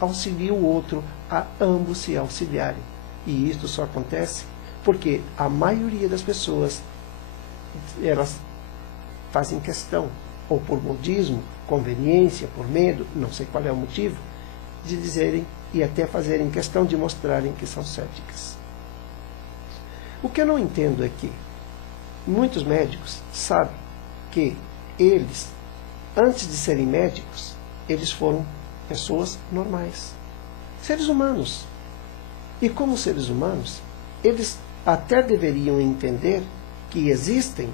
auxilie o outro a ambos se auxiliarem. E isto só acontece porque a maioria das pessoas, elas fazem questão, ou por modismo, conveniência, por medo, não sei qual é o motivo, de dizerem e até fazerem questão de mostrarem que são céticas. O que eu não entendo é que muitos médicos sabem que eles, antes de serem médicos, eles foram pessoas normais, seres humanos. E como seres humanos, eles até deveriam entender que existem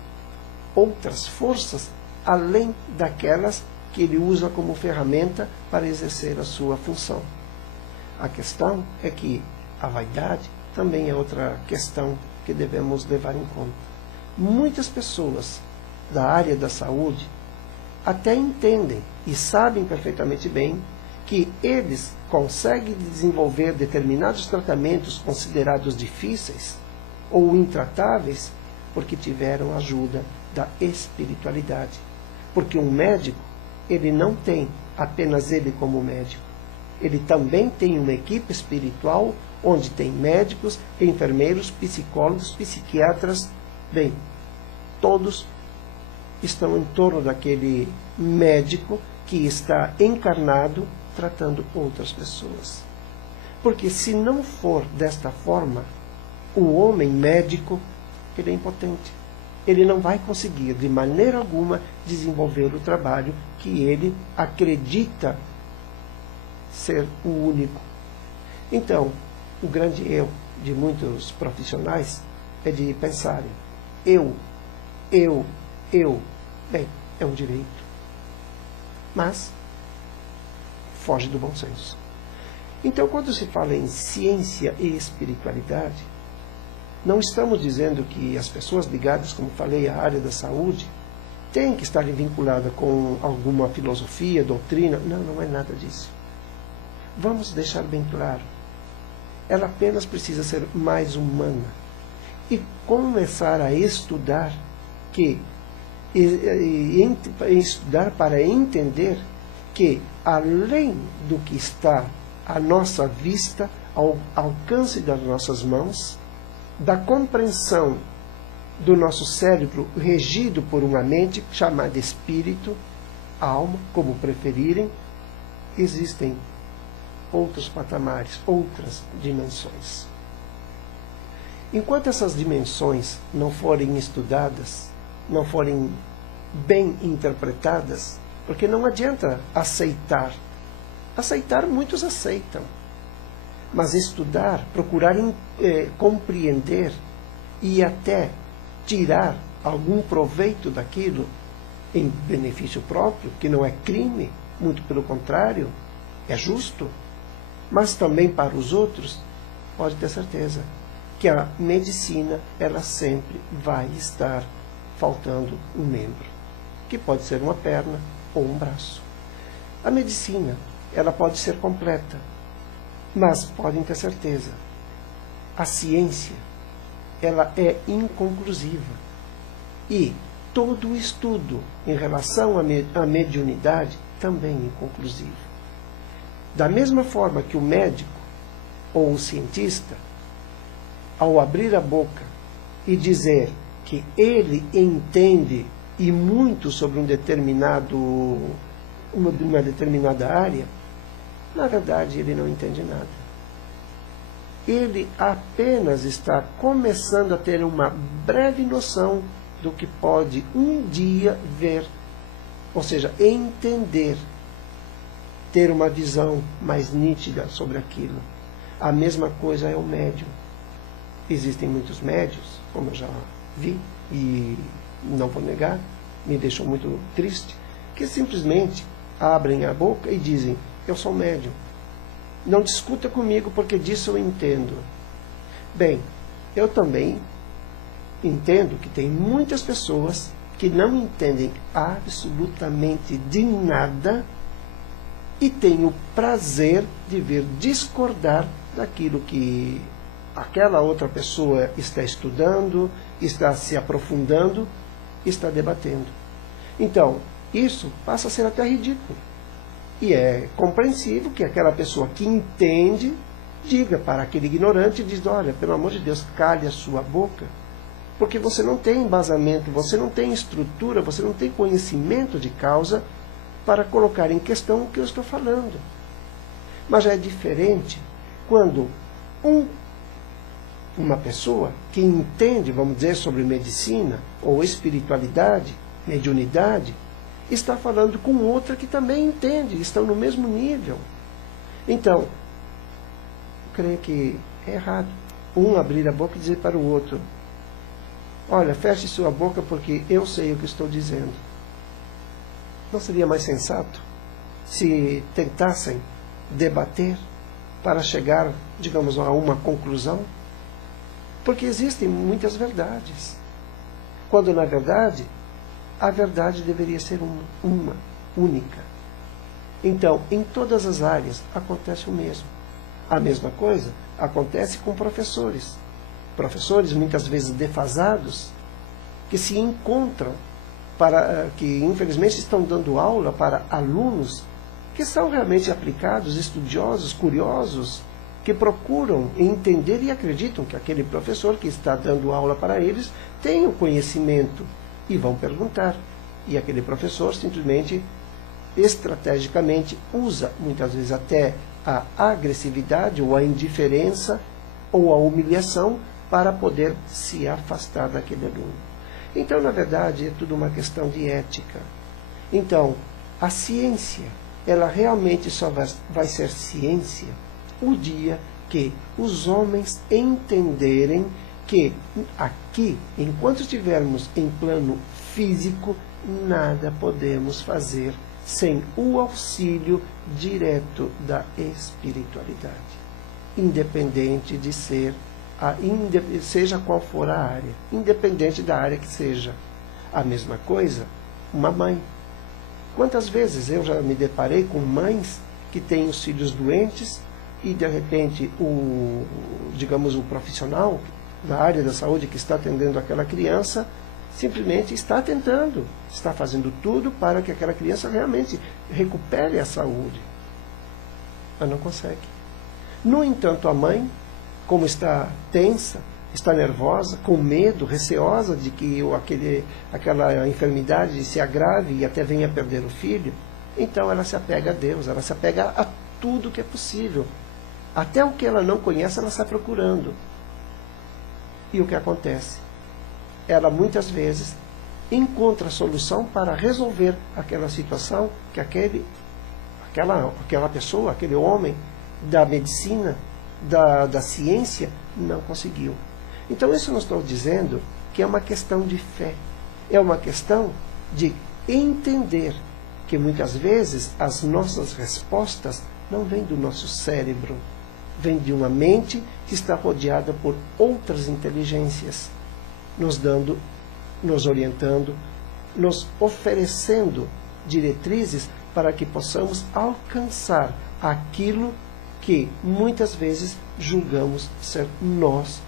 outras forças além daquelas que ele usa como ferramenta para exercer a sua função. A questão é que a vaidade também é outra questão que devemos levar em conta. Muitas pessoas da área da saúde até entendem e sabem perfeitamente bem que eles conseguem desenvolver determinados tratamentos considerados difíceis ou intratáveis porque tiveram ajuda da espiritualidade. Porque um médico, ele não tem apenas ele como médico. Ele também tem uma equipe espiritual onde tem médicos, enfermeiros, psicólogos, psiquiatras. Bem, todos estão em torno daquele médico que está encarnado tratando outras pessoas. Porque se não for desta forma, o homem médico, ele é impotente. Ele não vai conseguir, de maneira alguma, desenvolver o trabalho que ele acredita ser o único. Então, o grande erro de muitos profissionais é de pensarem, eu. Bem, é um direito. Mas foge do bom senso. Então, quando se fala em ciência e espiritualidade, não estamos dizendo que as pessoas ligadas, como falei, à área da saúde, têm que estar vinculadas com alguma filosofia, doutrina. Não, não é nada disso. Vamos deixar bem claro. Ela apenas precisa ser mais humana e começar a estudar estudar para entender que, além do que está à nossa vista, ao alcance das nossas mãos, da compreensão do nosso cérebro regido por uma mente chamada espírito, alma, como preferirem, existem outros patamares, outras dimensões. Enquanto essas dimensões não forem estudadas, não forem bem interpretadas, porque não adianta aceitar. Aceitar, muitos aceitam. Mas estudar, procurar compreender e até tirar algum proveito daquilo em benefício próprio, que não é crime, muito pelo contrário, é justo, mas também para os outros, pode ter certeza que a medicina, ela sempre vai estar faltando um membro, que pode ser uma perna ou um braço. A medicina, ela pode ser completa, mas podem ter certeza, a ciência, ela é inconclusiva. E todo o estudo em relação à mediunidade também é inconclusivo. Da mesma forma que o médico ou o cientista, ao abrir a boca e dizer que ele entende e muito sobre uma determinada área, na verdade ele não entende nada. Ele apenas está começando a ter uma breve noção do que pode um dia ver, ou seja, entender, ter uma visão mais nítida sobre aquilo. A mesma coisa é o médium. Existem muitos médiuns, como eu já vi, e não vou negar, me deixou muito triste, que simplesmente abrem a boca e dizem, eu sou médium. Não discuta comigo porque disso eu entendo. Bem, eu também entendo que tem muitas pessoas que não entendem absolutamente de nada e têm o prazer de vir discordar daquilo que aquela outra pessoa está estudando, está se aprofundando, está debatendo. Então, isso passa a ser até ridículo. E é compreensível que aquela pessoa que entende, diga para aquele ignorante, diz, olha, pelo amor de Deus, cale a sua boca, porque você não tem embasamento, você não tem estrutura, você não tem conhecimento de causa para colocar em questão o que eu estou falando. Mas já é diferente quando uma pessoa que entende, vamos dizer, sobre medicina ou espiritualidade, mediunidade, está falando com outra que também entende, estão no mesmo nível. Então, eu creio que é errado um abrir a boca e dizer para o outro, olha, feche sua boca porque eu sei o que estou dizendo. Não seria mais sensato se tentassem debater para chegar, digamos, a uma conclusão? Porque existem muitas verdades, quando na verdade a verdade deveria ser uma única. Então, em todas as áreas acontece o mesmo. A mesma coisa acontece com professores. Professores muitas vezes defasados, que se encontram, que infelizmente estão dando aula para alunos que são realmente aplicados, estudiosos, curiosos, que procuram entender e acreditam que aquele professor que está dando aula para eles tem o conhecimento e vão perguntar. E aquele professor simplesmente, estrategicamente, usa muitas vezes até a agressividade ou a indiferença ou a humilhação para poder se afastar daquele aluno. Então, na verdade, é tudo uma questão de ética. Então, a ciência, ela realmente só vai ser ciência o dia que os homens entenderem que aqui, enquanto estivermos em plano físico, nada podemos fazer sem o auxílio direto da espiritualidade, independente de ser, seja qual for a área, independente da área que seja. A mesma coisa, uma mãe. Quantas vezes eu já me deparei com mães que têm os filhos doentes e de repente digamos, o profissional da área da saúde que está atendendo aquela criança simplesmente está tentando, está fazendo tudo para que aquela criança realmente recupere a saúde, mas não consegue. No entanto, a mãe, como está tensa, está nervosa, com medo, receosa de que aquela enfermidade se agrave e até venha a perder o filho, então ela se apega a Deus, ela se apega a tudo que é possível. Até o que ela não conhece, ela está procurando. E o que acontece? Ela muitas vezes encontra a solução para resolver aquela situação que aquela pessoa, aquele homem da medicina, da ciência, não conseguiu. Então isso não estou dizendo que é uma questão de fé. É uma questão de entender que muitas vezes as nossas respostas não vêm do nosso cérebro, vêm de uma mente que está rodeada por outras inteligências, nos dando, nos orientando, nos oferecendo diretrizes para que possamos alcançar aquilo que muitas vezes julgamos ser nós,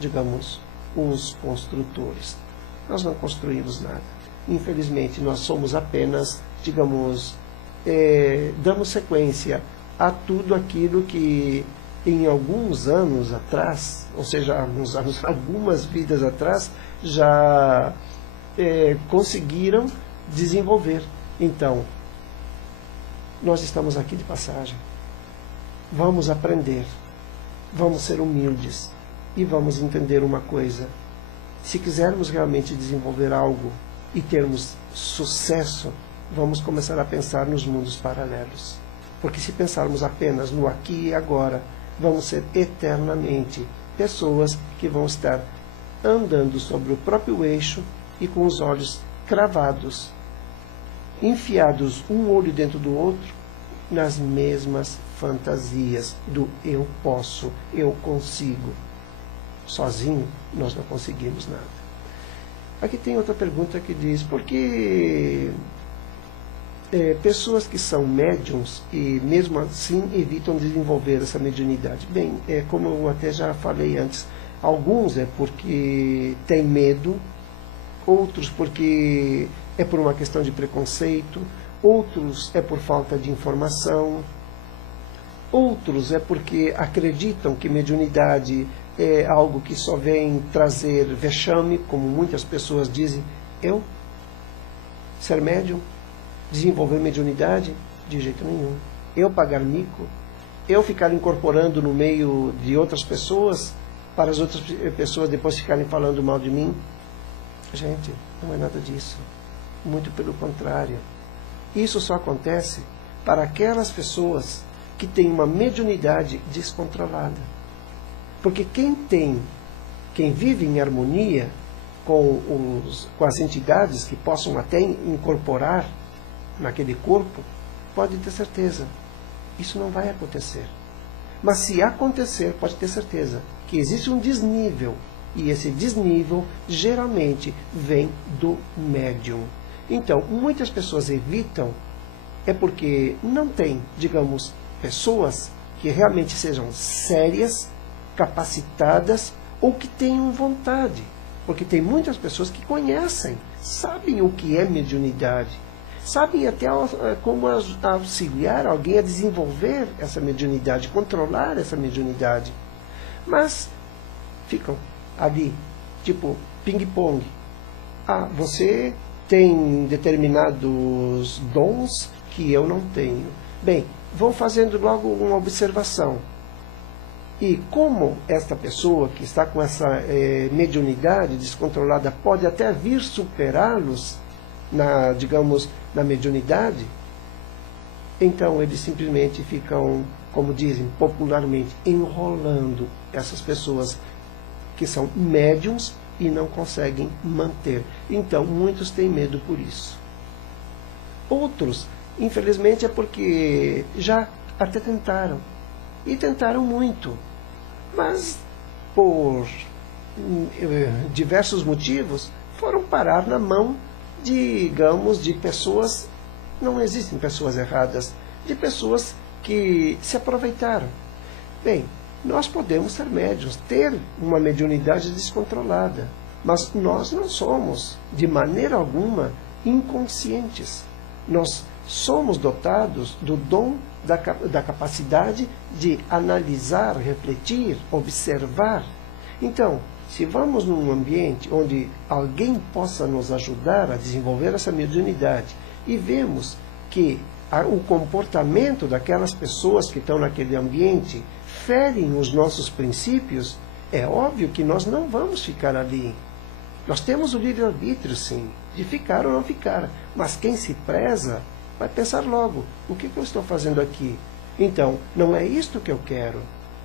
digamos, os construtores. Nós não construímos nada. Infelizmente, nós somos apenas, digamos, damos sequência a tudo aquilo que em alguns anos atrás, ou seja, algumas vidas atrás, já conseguiram desenvolver. Então, nós estamos aqui de passagem. Vamos aprender, vamos ser humildes e vamos entender uma coisa. Se quisermos realmente desenvolver algo e termos sucesso, vamos começar a pensar nos mundos paralelos. Porque se pensarmos apenas no aqui e agora, vamos ser eternamente pessoas que vão estar andando sobre o próprio eixo e com os olhos cravados, enfiados um olho dentro do outro, nas mesmas fantasias do eu posso, eu consigo. Sozinho nós não conseguimos nada. Aqui tem outra pergunta que diz: por que pessoas que são médiums e mesmo assim evitam desenvolver essa mediunidade? Bem, como eu até já falei antes, alguns é porque tem medo, outros porque é por uma questão de preconceito, outros é por falta de informação, outros é porque acreditam que mediunidade é algo que só vem trazer vexame, como muitas pessoas dizem. Eu ser médium, desenvolver mediunidade? De jeito nenhum. Eu pagar mico? Eu ficar incorporando no meio de outras pessoas, para as outras pessoas depois ficarem falando mal de mim? Gente, não é nada disso. Muito pelo contrário. Isso só acontece para aquelas pessoas que têm uma mediunidade descontrolada. Porque quem vive em harmonia com as entidades que possam até incorporar naquele corpo, pode ter certeza, isso não vai acontecer. Mas se acontecer, pode ter certeza que existe um desnível, e esse desnível geralmente vem do médium. Então, muitas pessoas evitam, é porque não tem, digamos, pessoas que realmente sejam sérias, capacitadas, ou que tenham vontade. Porque tem muitas pessoas que conhecem, sabem o que é mediunidade, sabem até como auxiliar alguém a desenvolver essa mediunidade, controlar essa mediunidade. Mas ficam ali, tipo ping-pong. Ah, você tem determinados dons que eu não tenho. Bem, vão fazendo logo uma observação. E como esta pessoa que está com essa mediunidade descontrolada pode até vir superá-los digamos, na mediunidade, então eles simplesmente ficam, como dizem popularmente, enrolando essas pessoas que são médiums e não conseguem manter. Então, muitos têm medo por isso. Outros, infelizmente, é porque já até tentaram. E tentaram muito. Mas, por diversos motivos, foram parar na mão, digamos, de pessoas, não existem pessoas erradas, de pessoas que se aproveitaram. Bem, nós podemos ser médiuns, ter uma mediunidade descontrolada, mas nós não somos, de maneira alguma, inconscientes. Nós somos dotados do dom da capacidade de analisar, refletir, observar. Então, se vamos num ambiente onde alguém possa nos ajudar a desenvolver essa mediunidade e vemos que o comportamento daquelas pessoas que estão naquele ambiente ferem os nossos princípios, é óbvio que nós não vamos ficar ali. Nós temos o livre-arbítrio, sim, de ficar ou não ficar, mas quem se preza vai pensar logo, o que eu estou fazendo aqui? Então, não é isto que eu quero.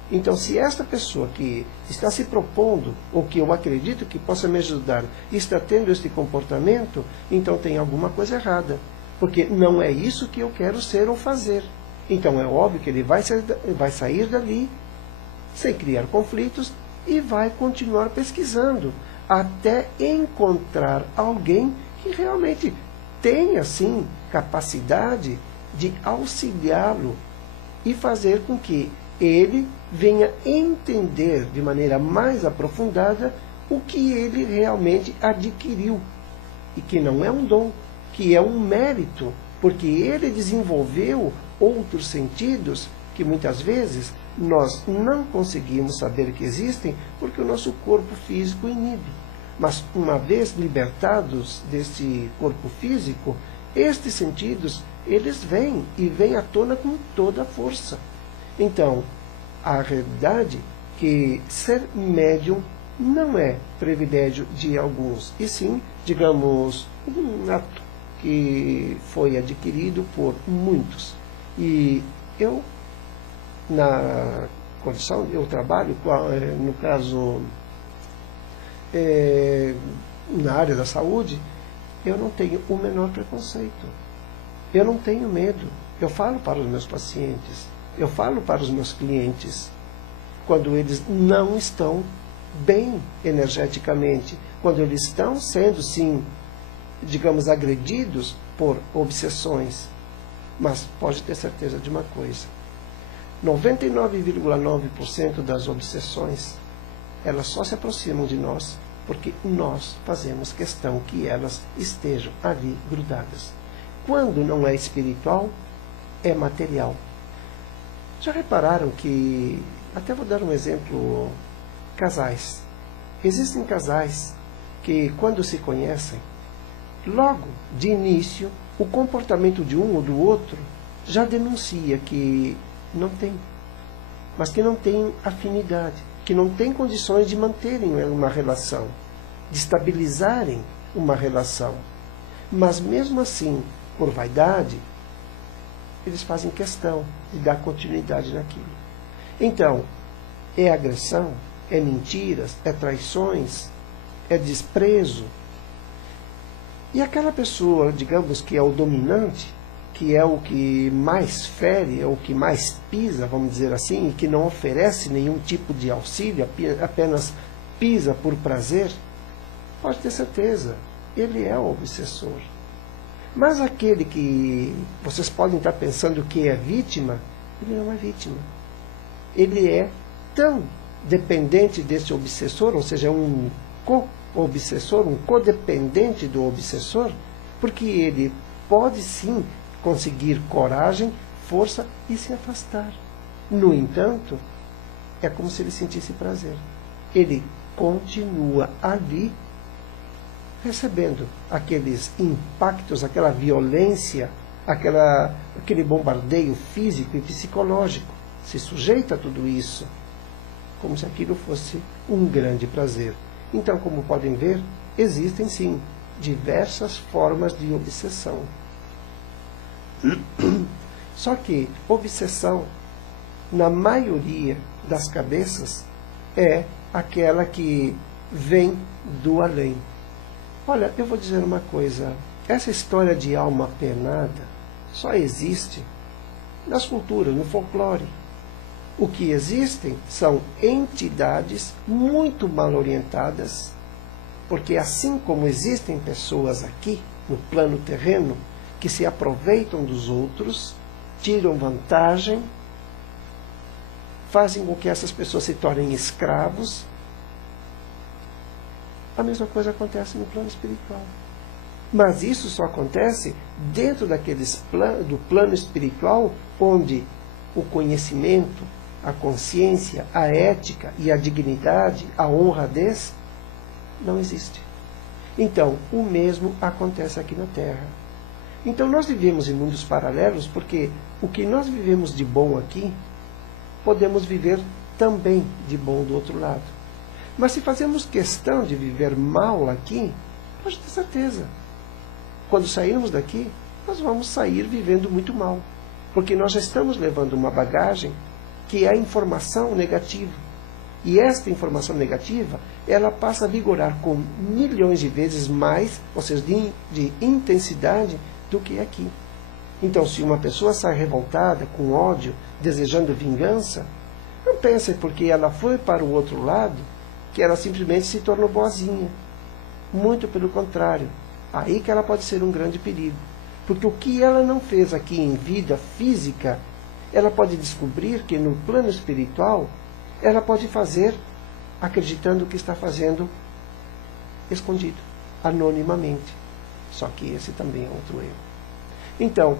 Então, se esta pessoa que está se propondo, ou que eu acredito que possa me ajudar, está tendo este comportamento, então tem alguma coisa errada. Porque não é isso que eu quero ser ou fazer. Então, é óbvio que ele vai sair dali, sem criar conflitos, e vai continuar pesquisando, até encontrar alguém que realmente tenha, sim, capacidade de auxiliá-lo e fazer com que ele venha entender de maneira mais aprofundada o que ele realmente adquiriu. E que não é um dom, que é um mérito, porque ele desenvolveu outros sentidos que muitas vezes nós não conseguimos saber que existem porque o nosso corpo físico inibe. Mas uma vez libertados desse corpo físico, estes sentidos, eles vêm e vêm à tona com toda a força. Então, a realidade é que ser médium não é privilégio de alguns, e sim, digamos, um ato que foi adquirido por muitos. E eu, na condição, eu trabalho, no caso, na área da saúde, eu não tenho o menor preconceito. Eu não tenho medo. Eu falo para os meus pacientes, eu falo para os meus clientes, quando eles não estão bem energeticamente, quando eles estão sendo, sim, digamos, agredidos por obsessões. Mas pode ter certeza de uma coisa: 99,9% das obsessões, elas só se aproximam de nós porque nós fazemos questão que elas estejam ali grudadas. Quando não é espiritual, é material. Já repararam que, até vou dar um exemplo, casais. Existem casais que, quando se conhecem, logo de início, o comportamento de um ou do outro já denuncia que não tem, mas que não tem afinidade, que não tem condições de manterem uma relação, de estabilizarem uma relação. Mas mesmo assim, por vaidade, eles fazem questão de dar continuidade naquilo. Então, é agressão, é mentiras, é traições, é desprezo. E aquela pessoa, digamos que é o dominante, que é o que mais fere, é o que mais pisa, vamos dizer assim, e que não oferece nenhum tipo de auxílio, apenas pisa por prazer, pode ter certeza, ele é o obsessor. Mas aquele que vocês podem estar pensando que é vítima, ele não é vítima. Ele é tão dependente desse obsessor, ou seja, um co-obsessor, um codependente do obsessor, porque ele pode sim conseguir coragem, força e se afastar. No entanto, é como se ele sentisse prazer. Ele continua ali recebendo aqueles impactos, aquela violência, aquele bombardeio físico e psicológico. Se sujeita a tudo isso, como se aquilo fosse um grande prazer. Então, como podem ver, existem sim diversas formas de obsessão. Só que obsessão, na maioria das cabeças, é aquela que vem do além. Olha, eu vou dizer uma coisa. Essa história de alma penada só existe nas culturas, no folclore. O que existem são entidades muito mal orientadas, porque assim como existem pessoas aqui, no plano terreno, que se aproveitam dos outros, tiram vantagem, fazem com que essas pessoas se tornem escravos, a mesma coisa acontece no plano espiritual. Mas isso só acontece dentro do plano espiritual, onde o conhecimento, a consciência, a ética e a dignidade, a honradez, não existe. Então, o mesmo acontece aqui na Terra. Então, nós vivemos em mundos paralelos porque o que nós vivemos de bom aqui, podemos viver também de bom do outro lado. Mas se fazemos questão de viver mal aqui, pode ter certeza. Quando sairmos daqui, nós vamos sair vivendo muito mal. Porque nós já estamos levando uma bagagem que é a informação negativa. E esta informação negativa, ela passa a vigorar com milhões de vezes mais, ou seja, de intensidade, do que aqui. Então, se uma pessoa sai revoltada, com ódio, desejando vingança, não pense porque ela foi para o outro lado, que ela simplesmente se tornou boazinha. Muito pelo contrário. Aí que ela pode ser um grande perigo. Porque o que ela não fez aqui em vida física, ela pode descobrir que no plano espiritual, ela pode fazer acreditando que está fazendo escondido, anonimamente. Só que esse também é outro erro. Então,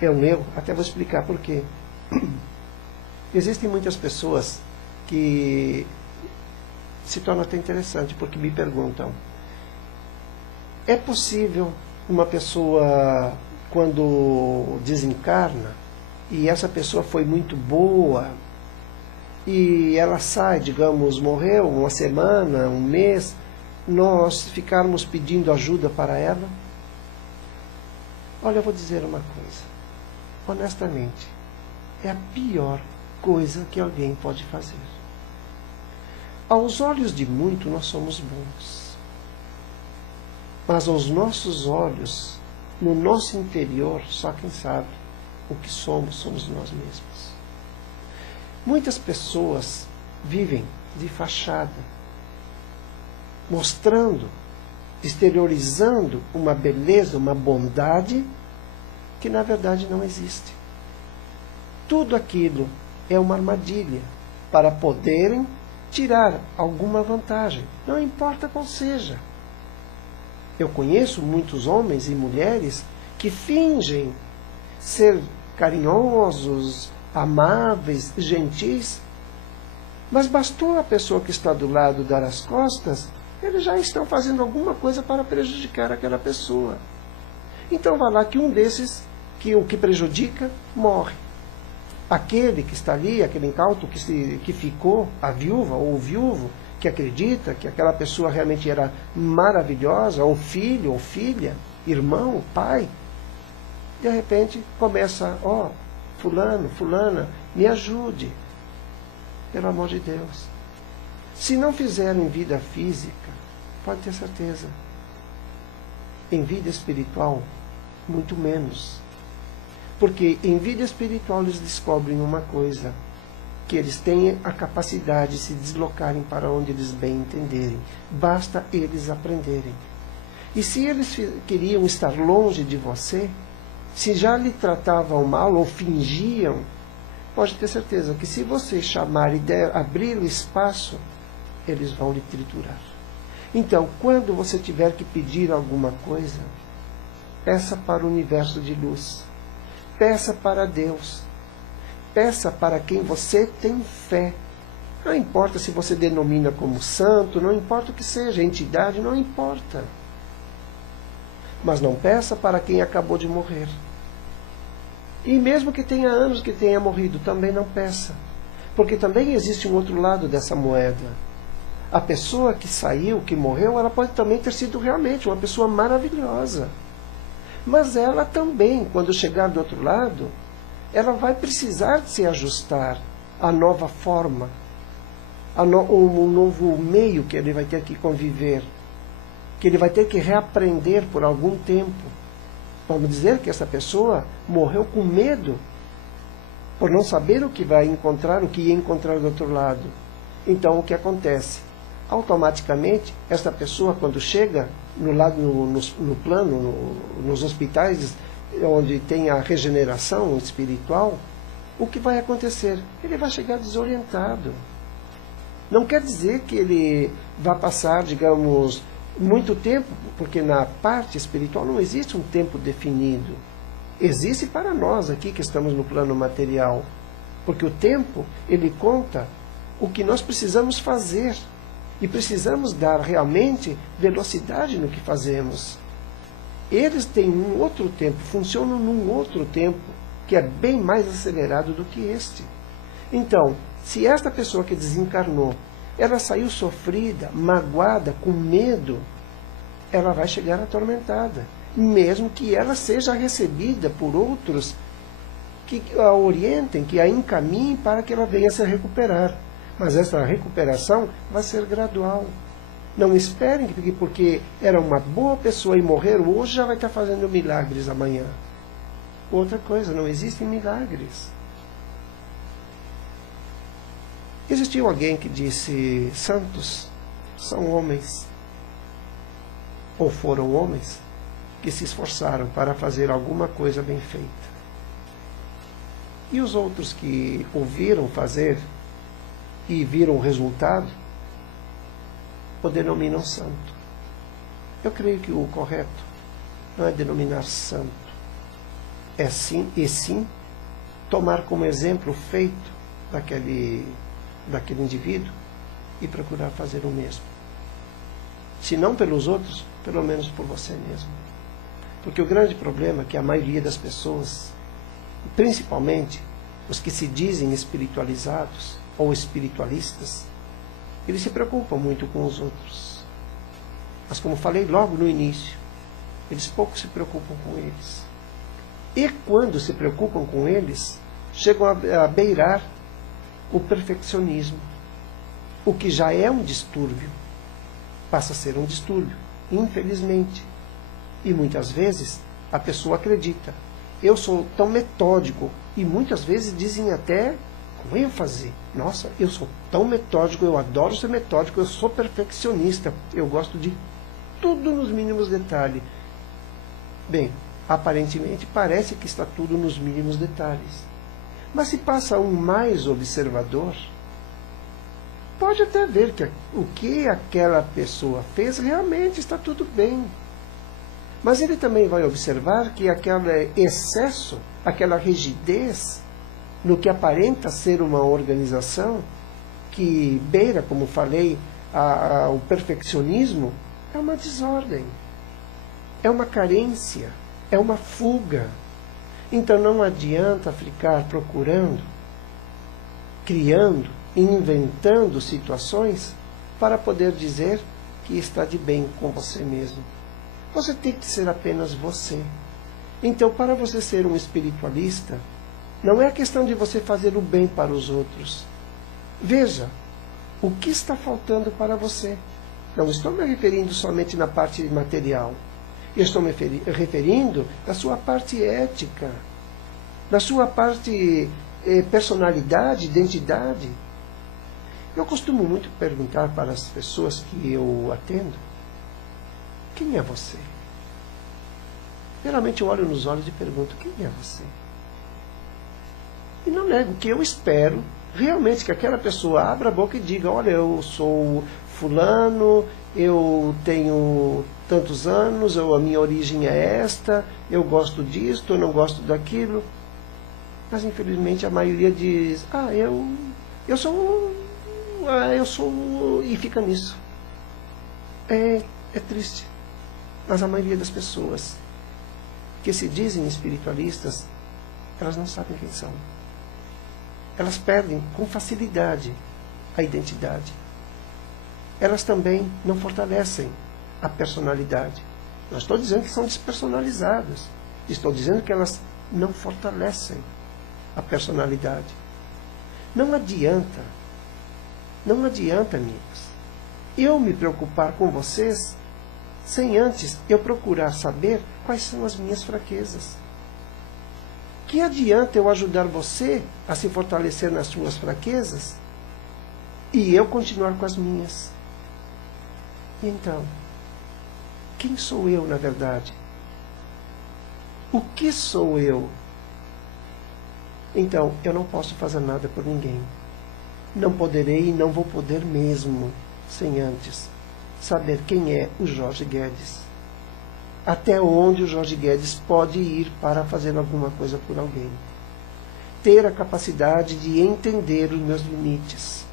é um erro, até vou explicar por quê. Existem muitas pessoas que se torna até interessante, porque me perguntam: é possível uma pessoa, quando desencarna, e essa pessoa foi muito boa, e ela sai, digamos, morreu uma semana, um mês, nós ficarmos pedindo ajuda para ela? Olha, eu vou dizer uma coisa. Honestamente, é a pior coisa que alguém pode fazer. Aos olhos de muito, nós somos bons. Mas aos nossos olhos, no nosso interior, só quem sabe o que somos nós mesmos. Muitas pessoas vivem de fachada, mostrando, exteriorizando uma beleza, uma bondade que na verdade não existe. Tudo aquilo é uma armadilha para poderem tirar alguma vantagem, não importa qual seja. Eu conheço muitos homens e mulheres que fingem ser carinhosos, amáveis, gentis, mas bastou a pessoa que está do lado dar as costas, eles já estão fazendo alguma coisa para prejudicar aquela pessoa. Então vai lá que um desses, que o que prejudica, morre. Aquele que está ali, aquele incauto que ficou, a viúva ou o viúvo, que acredita que aquela pessoa realmente era maravilhosa, ou filho, ou filha, irmão, pai, de repente começa: ó, fulano, fulana, me ajude, pelo amor de Deus. Se não fizeram em vida física, pode ter certeza, em vida espiritual, muito menos. Porque em vida espiritual eles descobrem uma coisa, que eles têm a capacidade de se deslocarem para onde eles bem entenderem. Basta eles aprenderem. E se eles queriam estar longe de você, se já lhe tratavam mal ou fingiam, pode ter certeza que se você chamar e abrir o espaço, eles vão lhe triturar. Então, quando você tiver que pedir alguma coisa, peça para o universo de luz. Peça para Deus. Peça para quem você tem fé. Não importa se você denomina como santo, não importa o que seja, entidade, não importa. Mas não peça para quem acabou de morrer. E mesmo que tenha anos que tenha morrido, também não peça. Porque também existe um outro lado dessa moeda. A pessoa que saiu, que morreu, ela pode também ter sido realmente uma pessoa maravilhosa. Mas ela também, quando chegar do outro lado, ela vai precisar de se ajustar à nova forma, um novo meio que ele vai ter que conviver, que ele vai ter que reaprender por algum tempo. Vamos dizer que essa pessoa morreu com medo, por não saber o que vai encontrar, o que ia encontrar do outro lado. Então, o que acontece? Automaticamente, essa pessoa, quando chega no plano, nos hospitais, onde tem a regeneração espiritual, o que vai acontecer? Ele vai chegar desorientado. Não quer dizer que ele vai passar, digamos, muito tempo, porque na parte espiritual não existe um tempo definido. Existe para nós aqui que estamos no plano material. Porque o tempo, ele conta o que nós precisamos fazer. E precisamos dar realmente velocidade no que fazemos. Eles têm um outro tempo, funcionam num outro tempo, que é bem mais acelerado do que este. Então, se esta pessoa que desencarnou, ela saiu sofrida, magoada, com medo, ela vai chegar atormentada. Mesmo que ela seja recebida por outros que a orientem, que a encaminhem para que ela venha se recuperar. Mas essa recuperação vai ser gradual. Não esperem que porque era uma boa pessoa e morreram hoje, já vai estar fazendo milagres amanhã. Outra coisa, não existem milagres. Existiu alguém que disse: santos são homens, ou foram homens, que se esforçaram para fazer alguma coisa bem feita. E os outros que ouviram fazer e viram o resultado, o denominam santo. Eu creio que o correto não é denominar santo, é sim tomar como exemplo o feito daquele indivíduo e procurar fazer o mesmo. Se não pelos outros, pelo menos por você mesmo. Porque o grande problema é que a maioria das pessoas, principalmente os que se dizem espiritualizados ou espiritualistas, eles se preocupam muito com os outros. Mas como falei logo no início, eles pouco se preocupam com eles. E quando se preocupam com eles, chegam a beirar o perfeccionismo. O que já é um distúrbio, passa a ser um distúrbio, infelizmente. E muitas vezes a pessoa acredita: eu sou tão metódico, e muitas vezes dizem até com ênfase: nossa, eu sou tão metódico, eu adoro ser metódico, eu sou perfeccionista, eu gosto de tudo nos mínimos detalhes. Bem, aparentemente parece que está tudo nos mínimos detalhes. Mas se passa um mais observador, pode até ver que o que aquela pessoa fez realmente está tudo bem. Mas ele também vai observar que aquele excesso, aquela rigidez, no que aparenta ser uma organização, que beira, como falei, o perfeccionismo, é uma desordem, é uma carência, é uma fuga. Então não adianta ficar procurando, criando, inventando situações para poder dizer que está de bem com você mesmo. Você tem que ser apenas você. Então, para você ser um espiritualista, não é a questão de você fazer o bem para os outros. Veja, o que está faltando para você? Não estou me referindo somente na parte material. Eu estou me referindo à sua parte ética. na sua parte personalidade, identidade. Eu costumo muito perguntar para as pessoas que eu atendo: quem é você? Geralmente eu olho nos olhos e pergunto: quem é você? E não nego que eu espero realmente que aquela pessoa abra a boca e diga: olha, eu sou fulano, eu tenho tantos anos, a minha origem é esta, eu gosto disto, eu não gosto daquilo. Mas infelizmente a maioria diz: eu sou, e fica nisso. É triste. Mas a maioria das pessoas que se dizem espiritualistas, elas não sabem quem são. Elas perdem com facilidade a identidade. Elas também não fortalecem a personalidade. Não estou dizendo que são despersonalizadas. Estou dizendo que elas não fortalecem a personalidade. Não adianta, amigos, eu me preocupar com vocês sem antes eu procurar saber quais são as minhas fraquezas. Que adianta eu ajudar você a se fortalecer nas suas fraquezas e eu continuar com as minhas? E então, quem sou eu na verdade? O que sou eu? Então, eu não posso fazer nada por ninguém. Não poderei e não vou poder mesmo, sem antes saber quem é o Jorge Guedes. Até onde o Jorge Guedes pode ir para fazer alguma coisa por alguém. Ter a capacidade de entender os meus limites.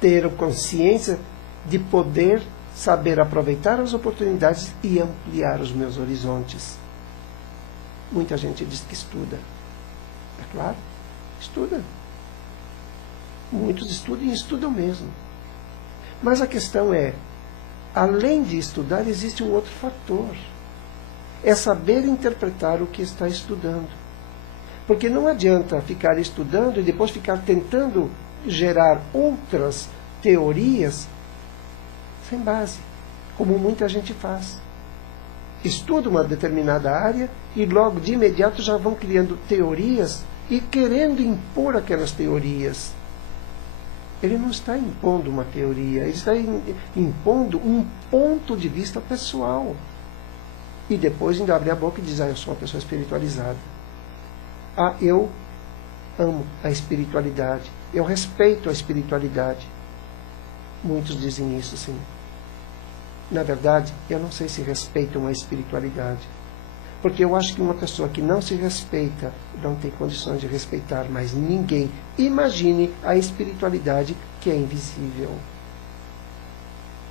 Ter a consciência de poder saber aproveitar as oportunidades e ampliar os meus horizontes. Muita gente diz que estuda. É claro, estuda. Muitos estudam e estudam mesmo. Mas a questão é, além de estudar, existe um outro fator. É saber interpretar o que está estudando. Porque não adianta ficar estudando e depois ficar tentando gerar outras teorias sem base, como muita gente faz. Estuda uma determinada área e logo de imediato já vão criando teorias e querendo impor aquelas teorias. Ele não está impondo uma teoria, ele está impondo um ponto de vista pessoal. E depois ainda abre a boca e diz: eu sou uma pessoa espiritualizada. Eu amo a espiritualidade, eu respeito a espiritualidade. Muitos dizem isso, sim. Na verdade, eu não sei se respeitam a espiritualidade. Porque eu acho que uma pessoa que não se respeita não tem condições de respeitar mais ninguém. Imagine a espiritualidade que é invisível.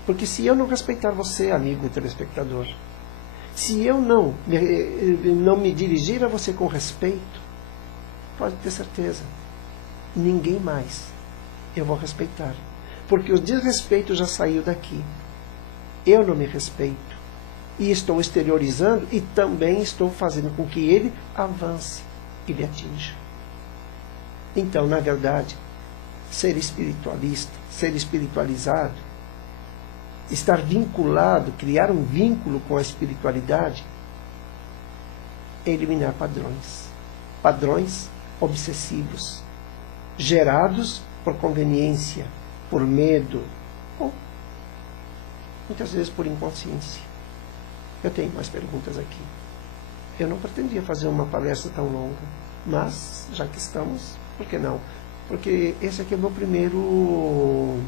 Porque se eu não respeitar você, amigo telespectador, se eu não me dirigir a você com respeito, pode ter certeza, ninguém mais eu vou respeitar. Porque o desrespeito já saiu daqui. Eu não me respeito. E estou exteriorizando e também estou fazendo com que ele avance e lhe atinja. Então, na verdade, ser espiritualista, ser espiritualizado, estar vinculado, criar um vínculo com a espiritualidade, é eliminar padrões. Padrões obsessivos, gerados por conveniência, por medo, ou muitas vezes por inconsciência. Eu tenho mais perguntas aqui. Eu não pretendia fazer uma palestra tão longa, mas, já que estamos, por que não? Porque esse aqui é o meu primeiro,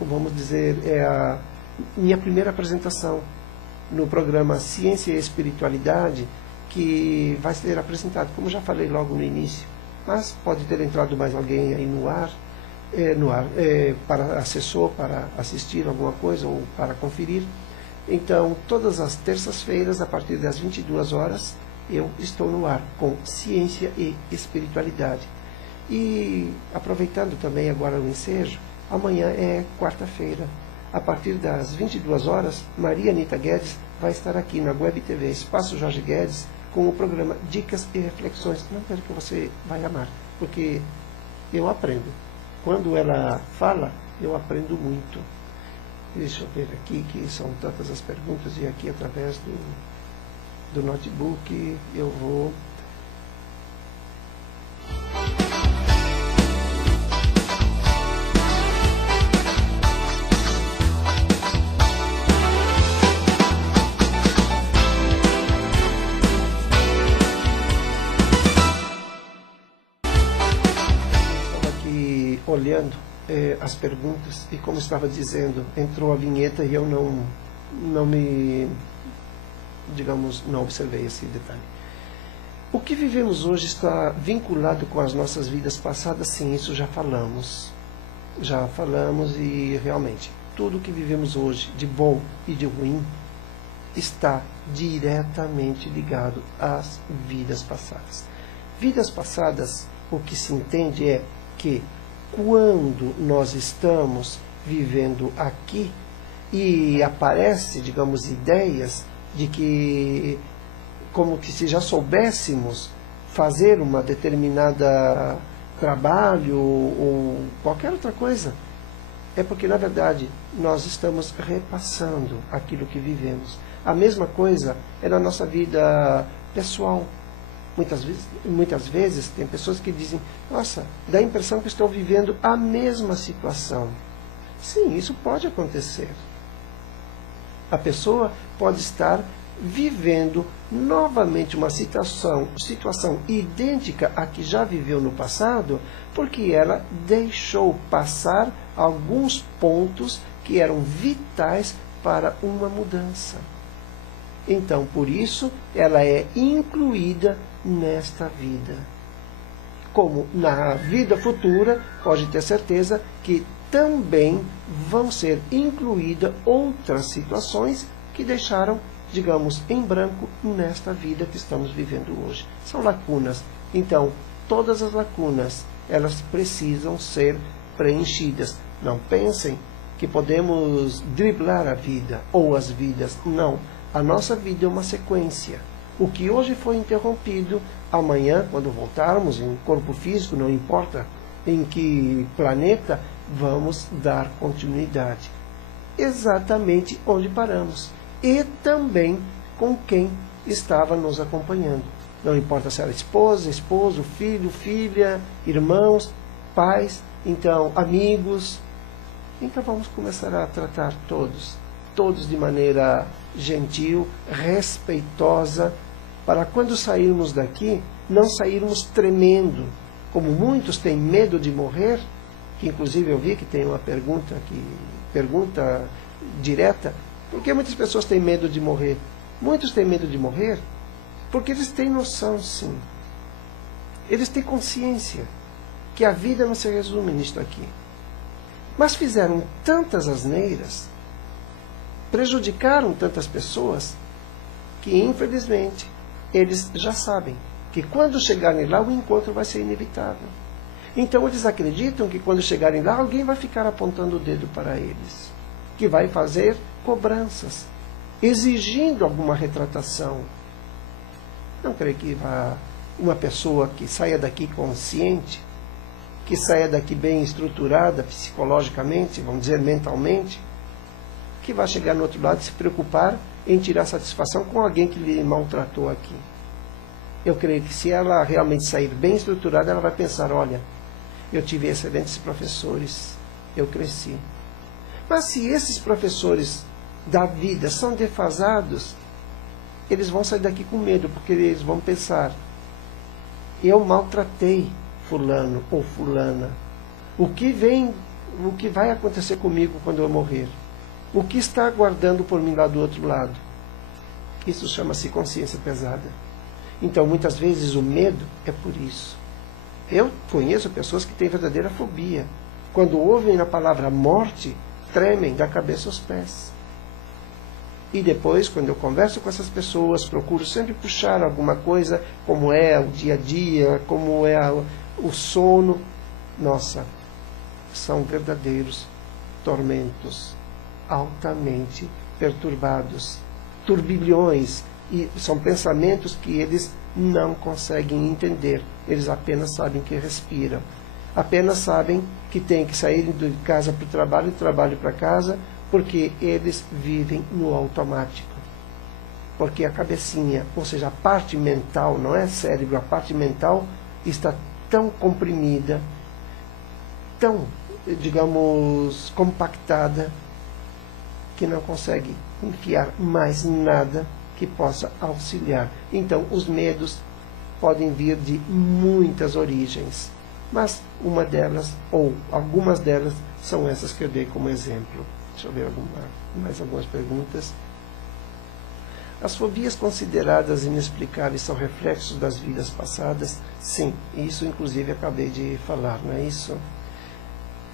vamos dizer, é a minha primeira apresentação no programa Ciência e Espiritualidade, que vai ser apresentado, como já falei logo no início, mas pode ter entrado mais alguém aí no ar, para assessor, para assistir alguma coisa ou para conferir. Então, todas as terças-feiras, a partir das 22 horas, eu estou no ar com Ciência e Espiritualidade. E, aproveitando também agora o ensejo, amanhã é quarta-feira. A partir das 22 horas, Maria Anita Guedes vai estar aqui na Web TV Espaço Jorge Guedes com o programa Dicas e Reflexões. Não quero que você vai amar, porque eu aprendo. Quando ela fala, eu aprendo muito. Deixa eu ver aqui, que são tantas as perguntas, e aqui através do notebook eu vou olhando as perguntas, e como estava dizendo, entrou a vinheta e eu não observei esse detalhe. O que vivemos hoje está vinculado com as nossas vidas passadas? Sim, isso já falamos. Já falamos, e realmente tudo que vivemos hoje, de bom e de ruim, está diretamente ligado às vidas passadas. Vidas passadas, o que se entende é que quando nós estamos vivendo aqui e aparece, digamos, ideias de que, como que se já soubéssemos fazer uma determinada trabalho ou qualquer outra coisa, é porque, na verdade, nós estamos repassando aquilo que vivemos. A mesma coisa é na nossa vida pessoal. Muitas vezes tem pessoas que dizem: nossa, dá a impressão que estou vivendo a mesma situação. Sim, isso pode acontecer. A pessoa pode estar vivendo novamente uma situação idêntica à que já viveu no passado, porque ela deixou passar alguns pontos que eram vitais para uma mudança. Então, por isso, ela é incluída nesta vida. Como na vida futura, pode ter certeza que também vão ser incluídas outras situações que deixaram, digamos, em branco nesta vida que estamos vivendo hoje. São lacunas. Então, todas as lacunas, elas precisam ser preenchidas. Não pensem que podemos driblar a vida ou as vidas. Não. A nossa vida é uma sequência. O que hoje foi interrompido, amanhã, quando voltarmos em corpo físico, não importa em que planeta, vamos dar continuidade. Exatamente onde paramos. E também com quem estava nos acompanhando. Não importa se era esposa, esposo, filho, filha, irmãos, pais, então amigos. Então vamos começar a tratar todos de maneira gentil, respeitosa, para quando sairmos daqui, não sairmos tremendo, como muitos têm medo de morrer, que inclusive eu vi que tem uma pergunta direta: por que muitas pessoas têm medo de morrer? Muitos têm medo de morrer porque eles têm noção, sim. Eles têm consciência que a vida não se resume nisto aqui. Mas fizeram tantas asneiras, prejudicaram tantas pessoas, que infelizmente eles já sabem que quando chegarem lá o encontro vai ser inevitável. Então eles acreditam que quando chegarem lá alguém vai ficar apontando o dedo para eles, que vai fazer cobranças, exigindo alguma retratação. Não creio que uma pessoa que saia daqui consciente, que saia daqui bem estruturada psicologicamente, vamos dizer mentalmente, que vai chegar no outro lado e se preocupar em tirar satisfação com alguém que lhe maltratou aqui. Eu creio que se ela realmente sair bem estruturada, ela vai pensar: olha, eu tive excelentes professores, eu cresci. Mas se esses professores da vida são defasados, eles vão sair daqui com medo, porque eles vão pensar: eu maltratei fulano ou fulana. O que vai acontecer comigo quando eu morrer? O que está aguardando por mim lá do outro lado? Isso chama-se consciência pesada. Então, muitas vezes, o medo é por isso. Eu conheço pessoas que têm verdadeira fobia. Quando ouvem a palavra morte, tremem da cabeça aos pés. E depois, quando eu converso com essas pessoas, procuro sempre puxar alguma coisa, como é o dia a dia, como é o sono. Nossa, são verdadeiros tormentos, altamente perturbados, turbilhões, e são pensamentos que eles não conseguem entender. Eles apenas sabem que respiram, apenas sabem que têm que sair de casa para o trabalho, do trabalho para casa, porque eles vivem no automático. Porque a cabecinha, ou seja, a parte mental, não é cérebro, a parte mental está tão comprimida, tão, digamos, compactada, que não consegue enfiar mais nada que possa auxiliar. Então, os medos podem vir de muitas origens. Mas uma delas, ou algumas delas, são essas que eu dei como exemplo. Deixa eu ver mais algumas perguntas. As fobias consideradas inexplicáveis são reflexos das vidas passadas? Sim, isso inclusive acabei de falar, não é isso?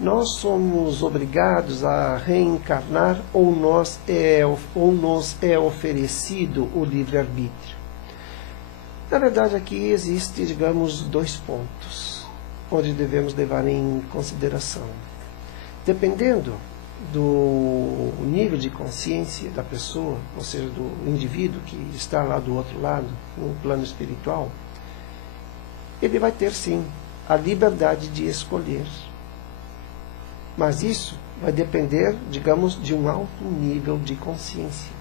Nós somos obrigados a reencarnar ou nos é oferecido o livre-arbítrio? Na verdade, aqui existe, digamos, 2 pontos, onde devemos levar em consideração. Dependendo do nível de consciência da pessoa, ou seja, do indivíduo que está lá do outro lado, no plano espiritual, ele vai ter, sim, a liberdade de escolher. Mas isso vai depender, digamos, de um alto nível de consciência.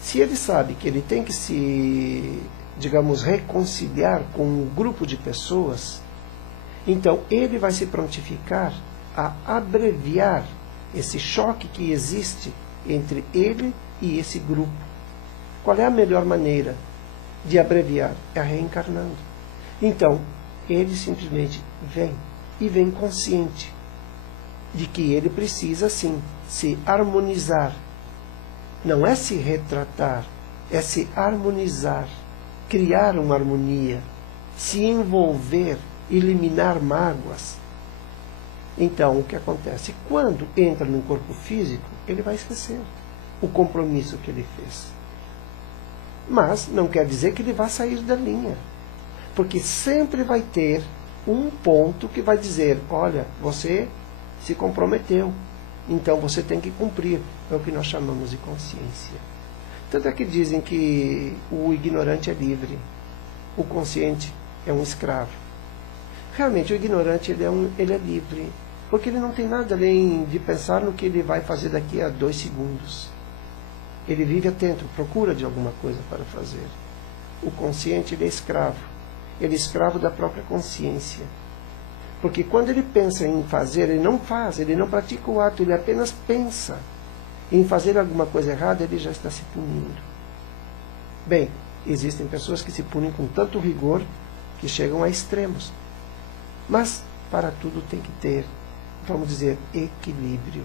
Se ele sabe que ele tem que se, digamos, reconciliar com um grupo de pessoas, então ele vai se prontificar a abreviar esse choque que existe entre ele e esse grupo. Qual é a melhor maneira de abreviar? É reencarnando. Então, ele simplesmente vem, e vem consciente de que ele precisa, sim, se harmonizar. Não é se retratar, é se harmonizar, criar uma harmonia, se envolver, eliminar mágoas. Então, o que acontece? Quando entra no corpo físico, ele vai esquecer o compromisso que ele fez. Mas não quer dizer que ele vá sair da linha. Porque sempre vai ter um ponto que vai dizer, olha, você se comprometeu, então você tem que cumprir. É o que nós chamamos de consciência. Tanto é que dizem que o ignorante é livre, o consciente é um escravo. Realmente, o ignorante ele é livre, porque ele não tem nada além de pensar no que ele vai fazer daqui a 2 segundos. Ele vive atento, procura de alguma coisa para fazer. O consciente, ele é escravo. Ele é escravo da própria consciência. Porque quando ele pensa em fazer, ele não faz, ele não pratica o ato, ele apenas pensa em fazer alguma coisa errada, ele já está se punindo. Bem, existem pessoas que se punem com tanto rigor que chegam a extremos. Mas, para tudo tem que ter, vamos dizer, equilíbrio.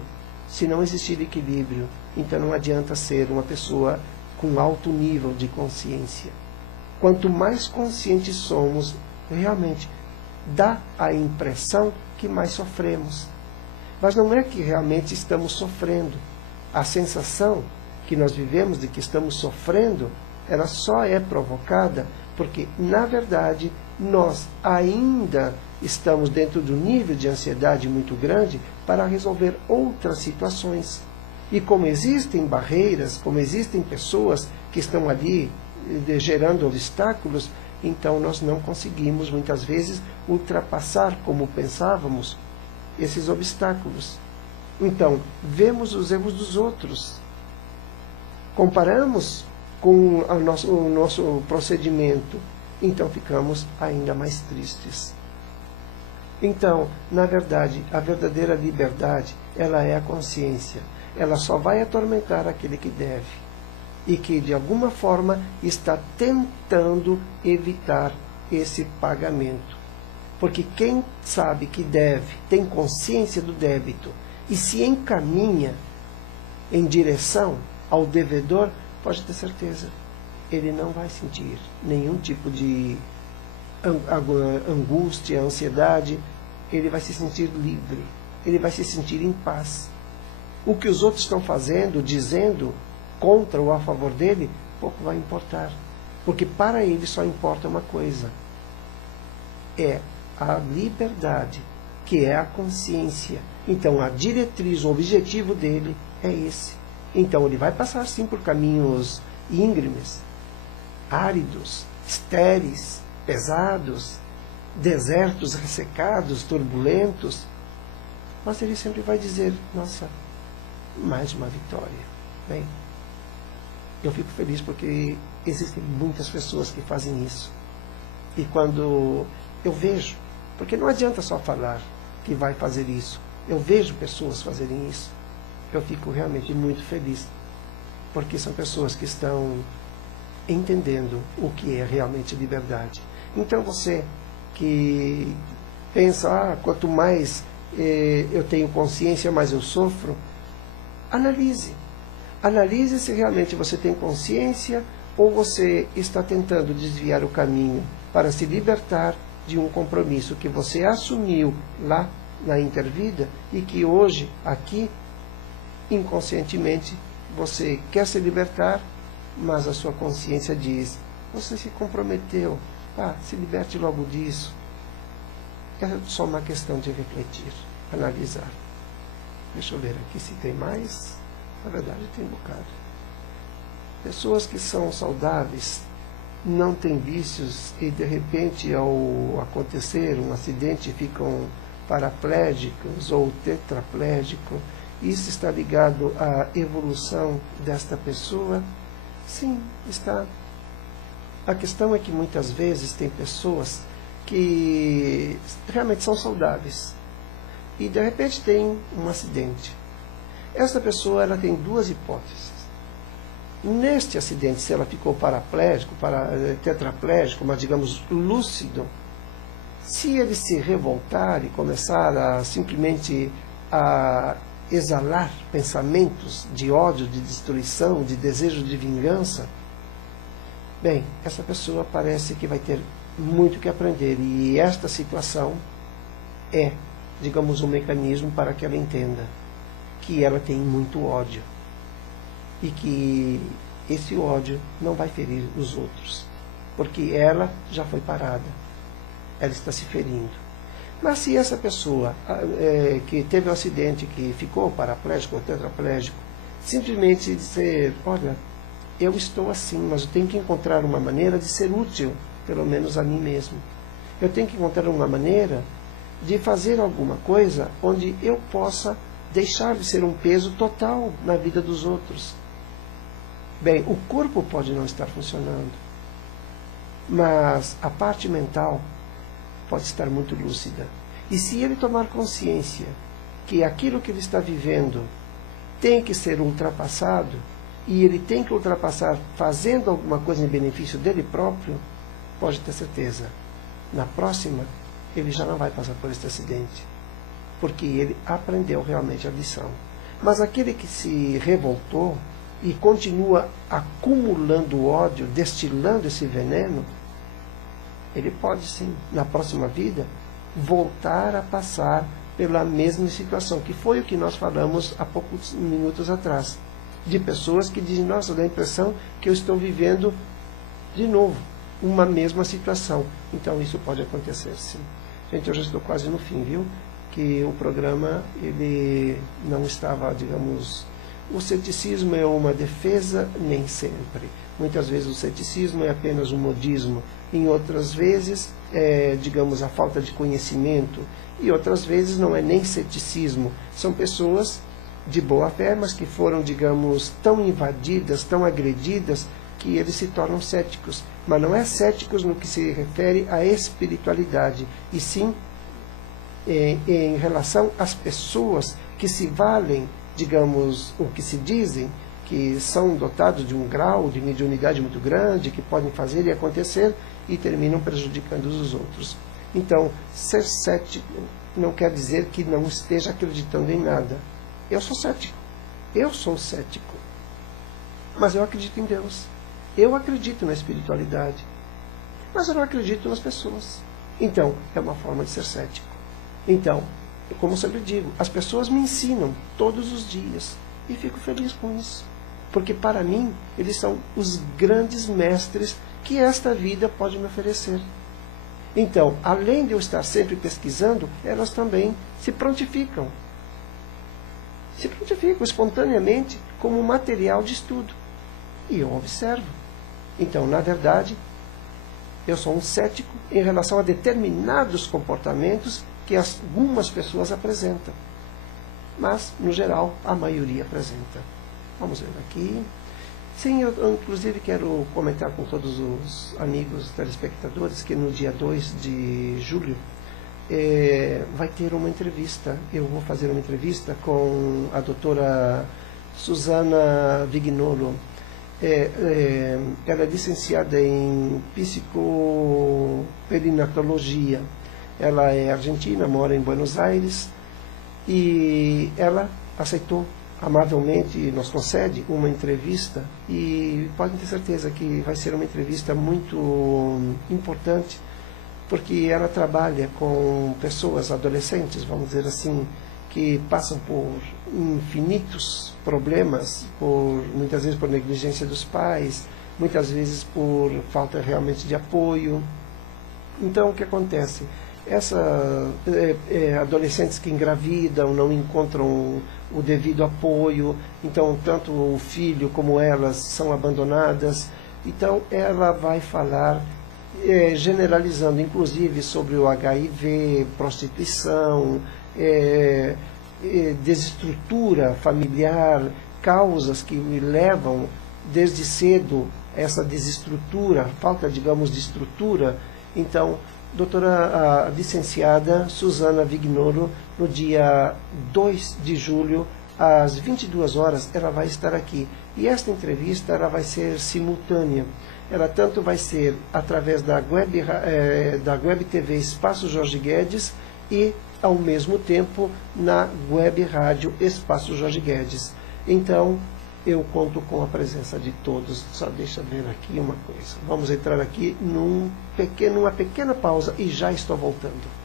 Se não existir equilíbrio, então não adianta ser uma pessoa com alto nível de consciência. Quanto mais conscientes somos, realmente, dá a impressão que mais sofremos. Mas não é que realmente estamos sofrendo. A sensação que nós vivemos de que estamos sofrendo, ela só é provocada porque, na verdade, nós ainda estamos dentro do nível de ansiedade muito grande para resolver outras situações. E como existem barreiras, como existem pessoas que estão ali gerando obstáculos, então nós não conseguimos, muitas vezes, ultrapassar, como pensávamos, esses obstáculos. Então, vemos os erros dos outros. Comparamos com o nosso procedimento. Então, ficamos ainda mais tristes. Então, na verdade, a verdadeira liberdade, ela é a consciência. Ela só vai atormentar aquele que deve. E que, de alguma forma, está tentando evitar esse pagamento. Porque quem sabe que deve, tem consciência do débito e se encaminha em direção ao devedor, pode ter certeza, ele não vai sentir nenhum tipo de angústia, ansiedade, ele vai se sentir livre, ele vai se sentir em paz. O que os outros estão fazendo, dizendo, contra ou a favor dele, pouco vai importar. Porque para ele só importa uma coisa. É a liberdade, que é a consciência. Então a diretriz, o objetivo dele é esse. Então ele vai passar sim por caminhos íngremes, áridos, estéreis, pesados, desertos ressecados, turbulentos. Mas ele sempre vai dizer, nossa, mais uma vitória. Bem, eu fico feliz porque existem muitas pessoas que fazem isso. E quando eu vejo, porque não adianta só falar que vai fazer isso, eu vejo pessoas fazerem isso, eu fico realmente muito feliz, porque são pessoas que estão entendendo o que é realmente liberdade. Então você que pensa, quanto mais eu tenho consciência, mais eu sofro. Analise. Analise se realmente você tem consciência ou você está tentando desviar o caminho para se libertar de um compromisso que você assumiu lá na intervida e que hoje, aqui, inconscientemente, você quer se libertar, mas a sua consciência diz, você se comprometeu, se liberte logo disso. É só uma questão de refletir, analisar. Deixa eu ver aqui se tem mais. Na verdade, tem um bocado. Pessoas que são saudáveis, não têm vícios e, de repente, ao acontecer um acidente, ficam paraplégicos ou tetraplégicos. Isso está ligado à evolução desta pessoa? Sim, está. A questão é que muitas vezes tem pessoas que realmente são saudáveis e de repente tem um acidente. Essa pessoa ela tem duas hipóteses. Neste acidente, se ela ficou paraplégico, tetraplégico, mas digamos lúcido, se ele se revoltar e começar a simplesmente a exalar pensamentos de ódio, de destruição, de desejo de vingança, bem, essa pessoa parece que vai ter muito que aprender. E esta situação é, digamos, um mecanismo para que ela entenda que ela tem muito ódio e que esse ódio não vai ferir os outros, porque ela já foi parada, ela está se ferindo. Mas se essa pessoa que teve um acidente, que ficou paraplégico ou tetraplégico, simplesmente dizer, olha, eu estou assim, mas eu tenho que encontrar uma maneira de ser útil, pelo menos a mim mesmo. Eu tenho que encontrar uma maneira de fazer alguma coisa onde eu possa deixar de ser um peso total na vida dos outros. Bem, o corpo pode não estar funcionando, mas a parte mental pode estar muito lúcida. E se ele tomar consciência que aquilo que ele está vivendo tem que ser ultrapassado, e ele tem que ultrapassar fazendo alguma coisa em benefício dele próprio, pode ter certeza, na próxima ele já não vai passar por este acidente, porque ele aprendeu realmente a lição. Mas aquele que se revoltou e continua acumulando ódio, destilando esse veneno, ele pode sim, na próxima vida, voltar a passar pela mesma situação, que foi o que nós falamos há poucos minutos atrás, de pessoas que dizem, nossa, dá a impressão que eu estou vivendo de novo uma mesma situação. Então isso pode acontecer sim. Gente, eu já estou quase no fim, viu? Que o programa, ele não estava, digamos... O ceticismo é uma defesa, nem sempre. Muitas vezes o ceticismo é apenas um modismo. Em outras vezes, digamos, a falta de conhecimento. E outras vezes não é nem ceticismo. São pessoas de boa fé, mas que foram, digamos, tão invadidas, tão agredidas, que eles se tornam céticos. Mas não é céticos no que se refere à espiritualidade, e sim em relação às pessoas que se valem, digamos, o que se dizem, que são dotados de um grau de mediunidade muito grande, que podem fazer e acontecer, e terminam prejudicando os outros. Então, ser cético não quer dizer que não esteja acreditando em nada. Eu sou cético. Eu sou cético. Mas eu acredito em Deus. Eu acredito na espiritualidade. Mas eu não acredito nas pessoas. Então, é uma forma de ser cético. Então, como eu sempre digo, as pessoas me ensinam todos os dias. E fico feliz com isso. Porque para mim, eles são os grandes mestres que esta vida pode me oferecer. Então, além de eu estar sempre pesquisando, elas também se prontificam. Se prontificam espontaneamente como material de estudo. E eu observo. Então, na verdade, eu sou um cético em relação a determinados comportamentos que algumas pessoas apresentam. Mas, no geral, a maioria apresenta. Vamos ver aqui. Sim, eu inclusive quero comentar com todos os amigos telespectadores que no dia 2 de julho vai ter uma entrevista. Eu vou fazer uma entrevista com a doutora Susana Vignolo. Ela é licenciada em psicoperinatologia. Ela é argentina, mora em Buenos Aires, e ela aceitou amavelmente, nos concede uma entrevista, e podem ter certeza que vai ser uma entrevista muito importante, porque ela trabalha com pessoas, adolescentes, vamos dizer assim, que passam por infinitos problemas, muitas vezes por negligência dos pais, muitas vezes por falta realmente de apoio. Então, o que acontece? Adolescentes que engravidam, não encontram o devido apoio, então tanto o filho como elas são abandonadas. Então, ela vai falar generalizando, inclusive, sobre o HIV, prostituição, desestrutura familiar, causas que levam desde cedo essa desestrutura, falta, digamos, de estrutura. Então, a licenciada Susana Vignolo, no dia 2 de julho, às 22 horas, ela vai estar aqui. E esta entrevista ela vai ser simultânea. Ela tanto vai ser através da web TV Espaço Jorge Guedes e, ao mesmo tempo, na web rádio Espaço Jorge Guedes. Então, eu conto com a presença de todos. Só deixa eu ver aqui uma coisa. Vamos entrar aqui numa pequena pausa e já estou voltando.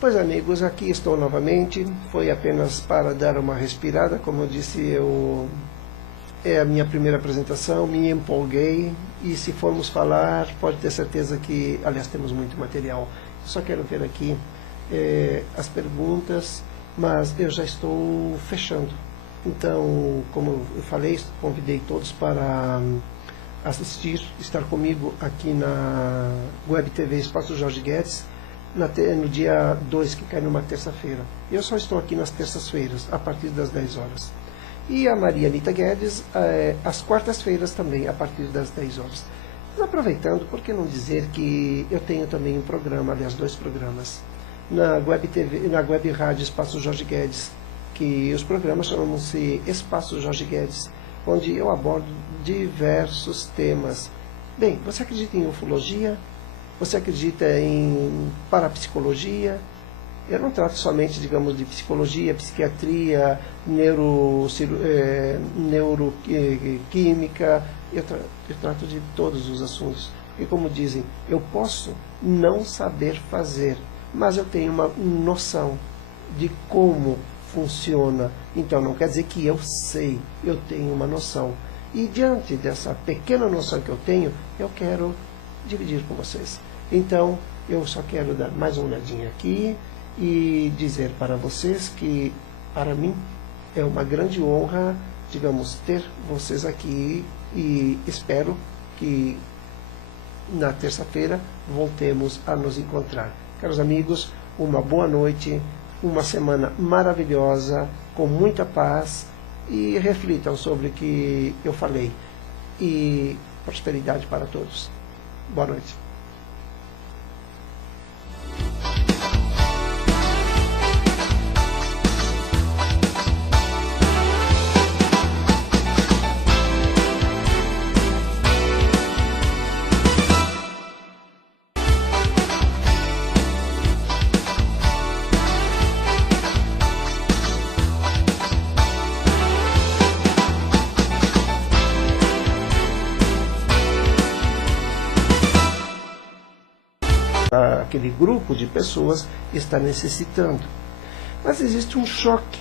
Pois, amigos, aqui estou novamente. Foi apenas para dar uma respirada. Como eu disse, é a minha primeira apresentação, me empolguei. E se formos falar, pode ter certeza que, aliás, temos muito material. Só quero ver aqui as perguntas, mas eu já estou fechando. Então, como eu falei, convidei todos para assistir, estar comigo aqui na Web TV Espaço Jorge Guedes, no dia 2, que cai numa terça-feira. Eu só estou aqui nas terças-feiras, a partir das 10 horas. E a Maria Anita Guedes, às quartas-feiras também, a partir das 10 horas. Mas aproveitando, por que não dizer que eu tenho também um programa, aliás, 2 programas, na Web TV, na Web Rádio Espaço Jorge Guedes, que os programas chamam-se Espaço Jorge Guedes, onde eu abordo diversos temas. Bem, você acredita em ufologia? Você acredita em parapsicologia? Eu não trato somente, digamos, de psicologia, psiquiatria, neuroquímica. Eu trato de todos os assuntos. E como dizem, eu posso não saber fazer, mas eu tenho uma noção de como funciona. Então não quer dizer que eu sei, eu tenho uma noção. E diante dessa pequena noção que eu tenho, eu quero dividir com vocês. Então, eu só quero dar mais uma olhadinha aqui e dizer para vocês que, para mim, é uma grande honra, digamos, ter vocês aqui, e espero que na terça-feira voltemos a nos encontrar. Caros amigos, uma boa noite, uma semana maravilhosa, com muita paz, e reflitam sobre o que eu falei. E prosperidade para todos. Boa noite. Aquele grupo de pessoas está necessitando. Mas existe um choque,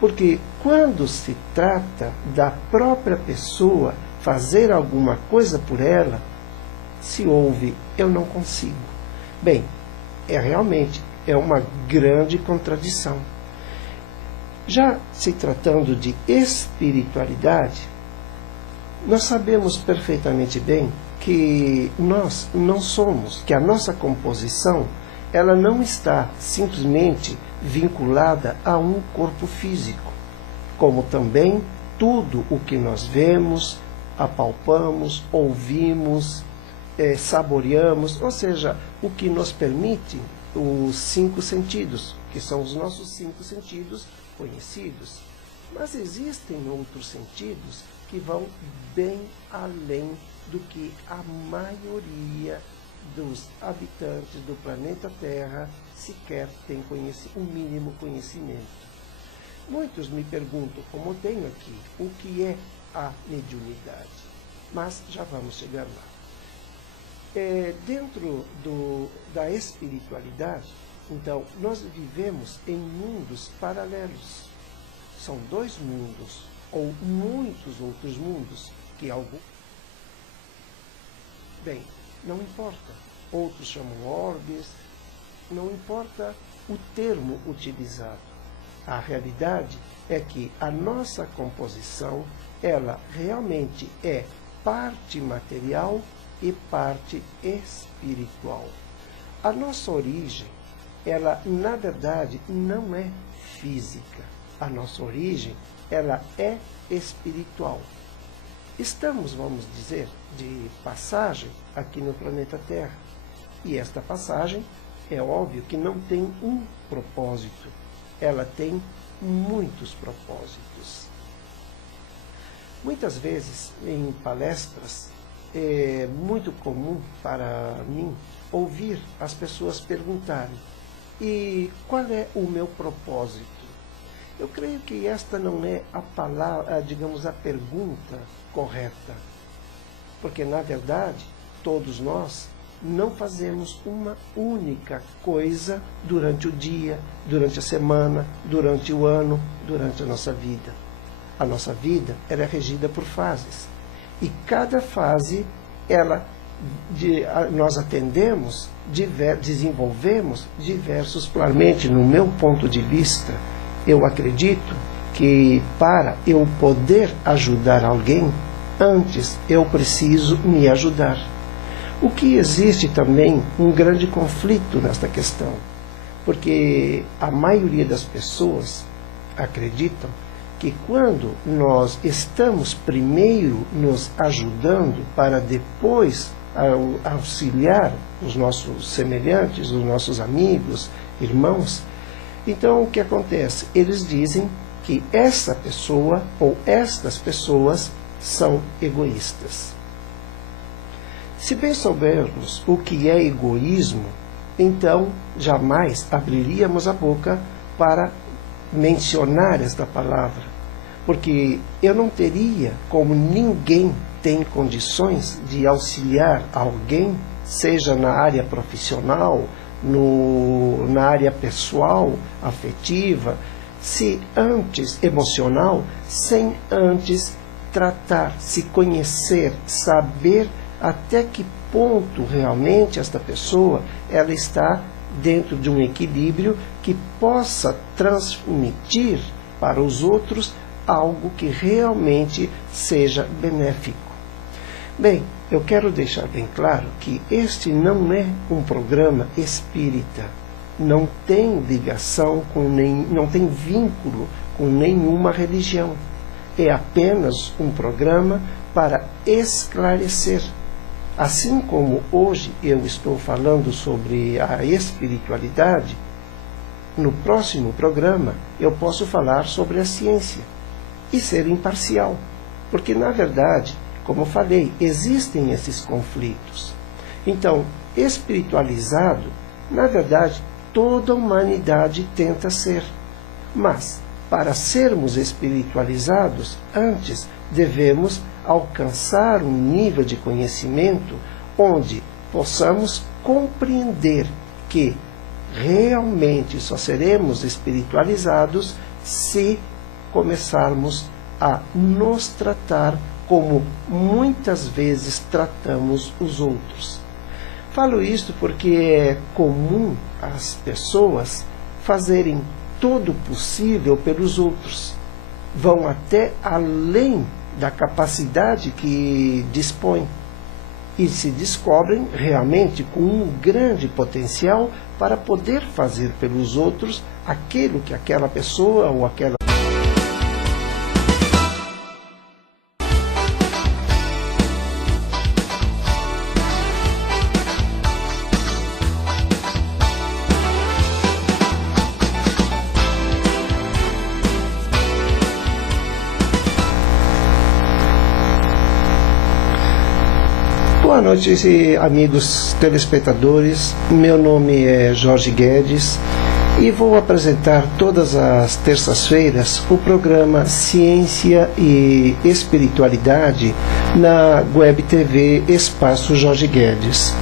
porque quando se trata da própria pessoa fazer alguma coisa por ela, se ouve, eu não consigo. Bem, realmente uma grande contradição. Já se tratando de espiritualidade, nós sabemos perfeitamente bem que nós não somos, que a nossa composição ela não está simplesmente vinculada a um corpo físico, como também tudo o que nós vemos, apalpamos, ouvimos, saboreamos, ou seja, o que nos permite os 5 sentidos, que são os nossos 5 sentidos conhecidos. Mas existem outros sentidos que vão bem além do que a maioria dos habitantes do planeta Terra sequer tem o mínimo conhecimento. Muitos me perguntam, como eu tenho aqui, o que é a mediunidade, mas já vamos chegar lá. Dentro da espiritualidade, então, nós vivemos em mundos paralelos. São 2 mundos, ou muitos outros mundos, que algo... Bem, não importa. Outros chamam orbes, não importa o termo utilizado. A realidade é que a nossa composição, ela realmente é parte material e parte espiritual. A nossa origem, ela na verdade não é física. A nossa origem, ela é espiritual. Estamos, vamos dizer, de passagem aqui no planeta Terra. E esta passagem, é óbvio que não tem um propósito. Ela tem muitos propósitos. Muitas vezes, em palestras, é muito comum para mim ouvir as pessoas perguntarem: e qual é o meu propósito? Eu creio que esta não é a palavra, digamos, a pergunta correta. Porque, na verdade, todos nós não fazemos uma única coisa durante o dia, durante a semana, durante o ano, durante a nossa vida. A nossa vida ela é regida por fases. E cada fase, nós atendemos, desenvolvemos diversos planos. No meu ponto de vista, eu acredito que para eu poder ajudar alguém, antes eu preciso me ajudar. O que existe também um grande conflito nesta questão, porque a maioria das pessoas acreditam que quando nós estamos primeiro nos ajudando para depois auxiliar os nossos semelhantes, os nossos amigos, irmãos, então o que acontece? Eles dizem que essa pessoa ou estas pessoas são egoístas. Se bem soubermos o que é egoísmo, então jamais abriríamos a boca para mencionar esta palavra, porque eu não teria, como ninguém tem condições de auxiliar alguém, seja na área profissional, na área pessoal, afetiva, emocional, sem antes tratar, se conhecer, saber até que ponto realmente esta pessoa ela está dentro de um equilíbrio que possa transmitir para os outros algo que realmente seja benéfico. Bem, eu quero deixar bem claro que este não é um programa espírita, não tem ligação não tem vínculo com nenhuma religião. É apenas um programa para esclarecer. Assim como hoje eu estou falando sobre a espiritualidade, no próximo programa eu posso falar sobre a ciência e ser imparcial, porque na verdade, como eu falei, existem esses conflitos. Então, espiritualizado, na verdade, toda a humanidade tenta ser, mas para sermos espiritualizados, antes devemos alcançar um nível de conhecimento onde possamos compreender que realmente só seremos espiritualizados se começarmos a nos tratar como muitas vezes tratamos os outros. Falo isto porque é comum as pessoas fazerem todo o possível pelos outros. Vão até além da capacidade que dispõem e se descobrem realmente com um grande potencial para poder fazer pelos outros aquilo que aquela pessoa ou aquela... Boa noite, amigos telespectadores. Meu nome é Jorge Guedes e vou apresentar todas as terças-feiras o programa Ciência e Espiritualidade na Web TV Espaço Jorge Guedes.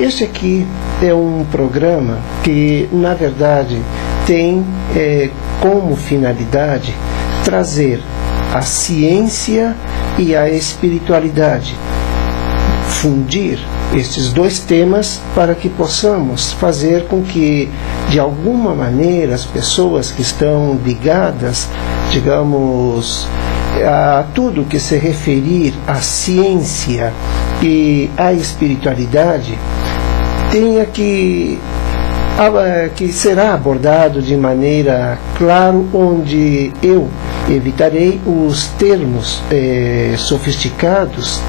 Este aqui é um programa que, na verdade, tem como finalidade trazer a ciência e a espiritualidade, fundir estes dois temas para que possamos fazer com que, de alguma maneira, as pessoas que estão ligadas, digamos, a tudo que se referir à ciência e à espiritualidade, tenha que será abordado de maneira clara, onde eu evitarei os termos sofisticados.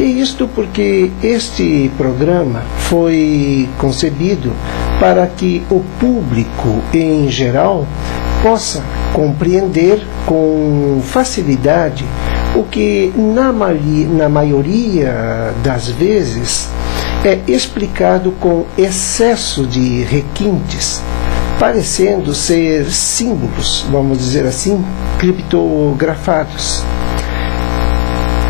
E isto porque este programa foi concebido para que o público em geral possa compreender com facilidade o que na maioria das vezes é explicado com excesso de requintes, parecendo ser símbolos, vamos dizer assim, criptografados.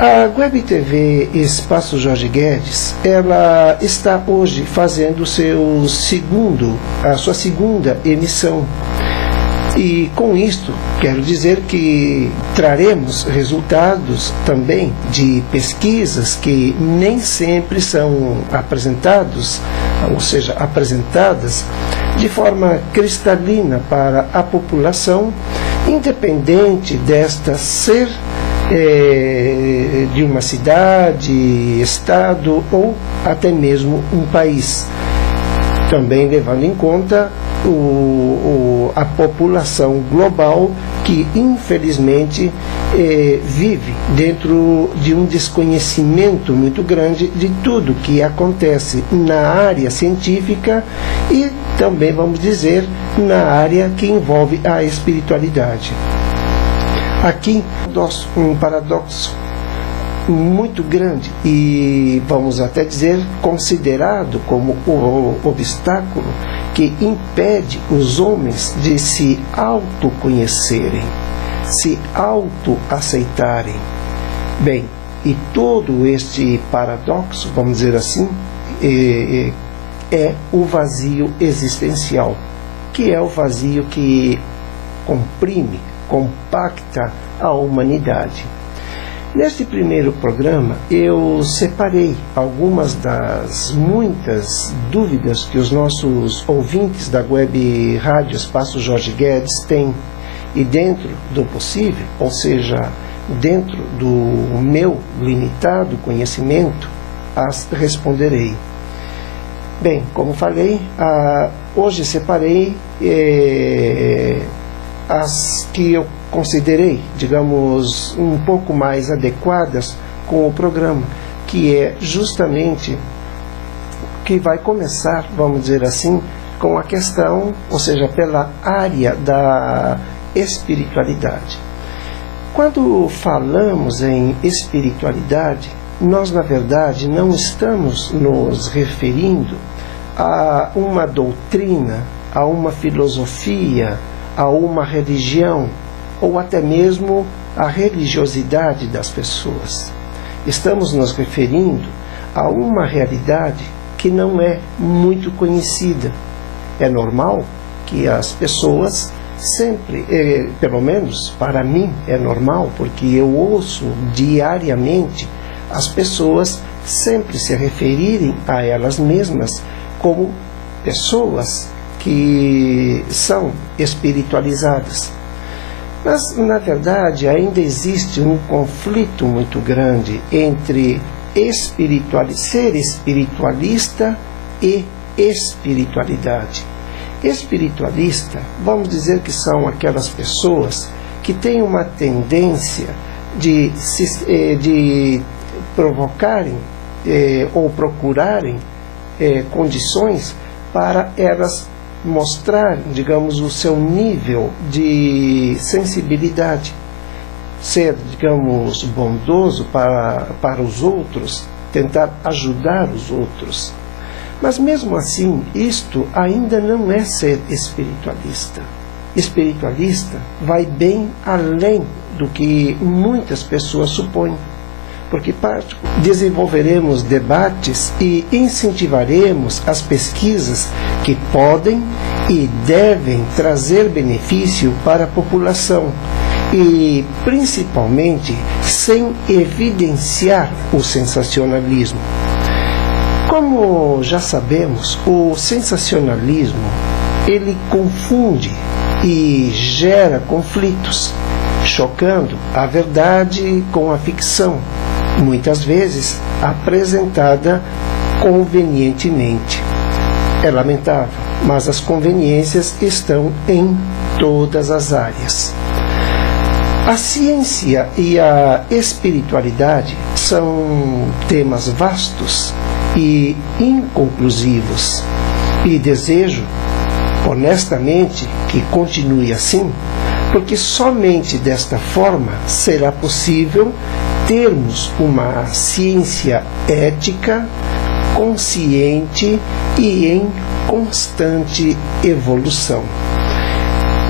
A Web TV Espaço Jorge Guedes, ela está hoje fazendo a sua segunda emissão. E com isto, quero dizer que traremos resultados também de pesquisas que nem sempre são apresentadas de forma cristalina para a população, independente desta ser de uma cidade, estado ou até mesmo um país, também levando em conta a população global que infelizmente vive dentro de um desconhecimento muito grande de tudo que acontece na área científica e também, vamos dizer, na área que envolve a espiritualidade. Aqui, um paradoxo muito grande e, vamos até dizer, considerado como o obstáculo que impede os homens de se autoconhecerem, se autoaceitarem. Bem, e todo este paradoxo, vamos dizer assim, é o vazio existencial, que é o vazio que comprime, compacta a humanidade. Neste primeiro programa, eu separei algumas das muitas dúvidas que os nossos ouvintes da Web Rádio Espaço Jorge Guedes têm. E dentro do possível, ou seja, dentro do meu limitado conhecimento, as responderei. Bem, como falei, hoje separei as que eu considerei, digamos, um pouco mais adequadas com o programa, que é justamente que vai começar, vamos dizer assim, com a questão, ou seja, pela área da espiritualidade. Quando falamos em espiritualidade, nós, na verdade, não estamos nos referindo a uma doutrina, a uma filosofia, a uma religião, ou até mesmo a religiosidade das pessoas. Estamos nos referindo a uma realidade que não é muito conhecida. É normal que as pessoas sempre, pelo menos para mim é normal, porque eu ouço diariamente as pessoas sempre se referirem a elas mesmas como pessoas que são espiritualizadas. Mas, na verdade, ainda existe um conflito muito grande entre ser espiritualista e espiritualidade. Espiritualista, vamos dizer que são aquelas pessoas que têm uma tendência de provocarem ou procurarem condições para elas mostrarem, digamos, o seu nível de sensibilidade, ser, digamos, bondoso para os outros, tentar ajudar os outros. Mas mesmo assim, isto ainda não é ser espiritualista. Espiritualista vai bem além do que muitas pessoas supõem, porque desenvolveremos debates e incentivaremos as pesquisas que podem e devem trazer benefício para a população, e principalmente sem evidenciar o sensacionalismo. Como já sabemos, o sensacionalismo, ele confunde e gera conflitos, chocando a verdade com a ficção, muitas vezes apresentada convenientemente. É lamentável, mas as conveniências estão em todas as áreas. A ciência e a espiritualidade são temas vastos e inconclusivos, e desejo, honestamente, que continue assim, porque somente desta forma será possível termos uma ciência ética, consciente e em constante evolução.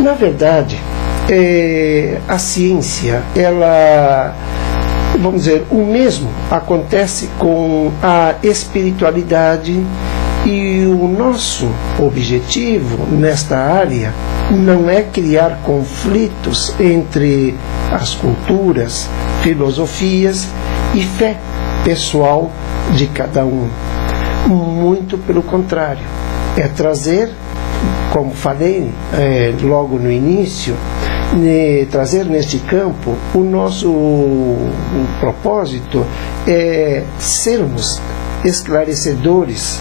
Na verdade, a ciência, ela, vamos dizer, o mesmo acontece com a espiritualidade, e o nosso objetivo nesta área não é criar conflitos entre as culturas, filosofias e fé pessoal de cada um. Muito pelo contrário, é trazer, como falei logo no início, trazer neste campo o propósito é sermos esclarecedores,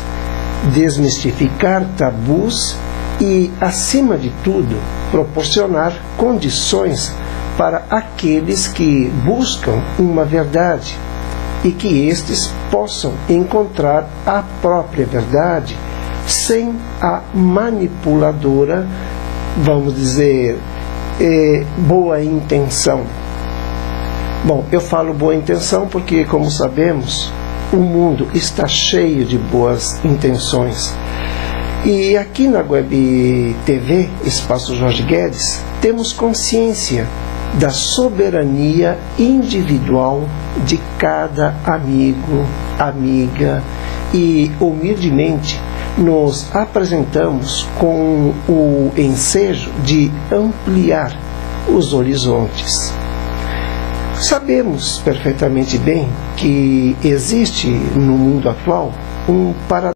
desmistificar tabus e, acima de tudo, proporcionar condições para aqueles que buscam uma verdade e que estes possam encontrar a própria verdade sem a manipuladora, vamos dizer, boa intenção. Bom, eu falo boa intenção porque, como sabemos, o mundo está cheio de boas intenções. E aqui na Web TV, Espaço Jorge Guedes, temos consciência da soberania individual de cada amigo, amiga, e humildemente nos apresentamos com o ensejo de ampliar os horizontes. Sabemos perfeitamente bem que existe no mundo atual um paradoxo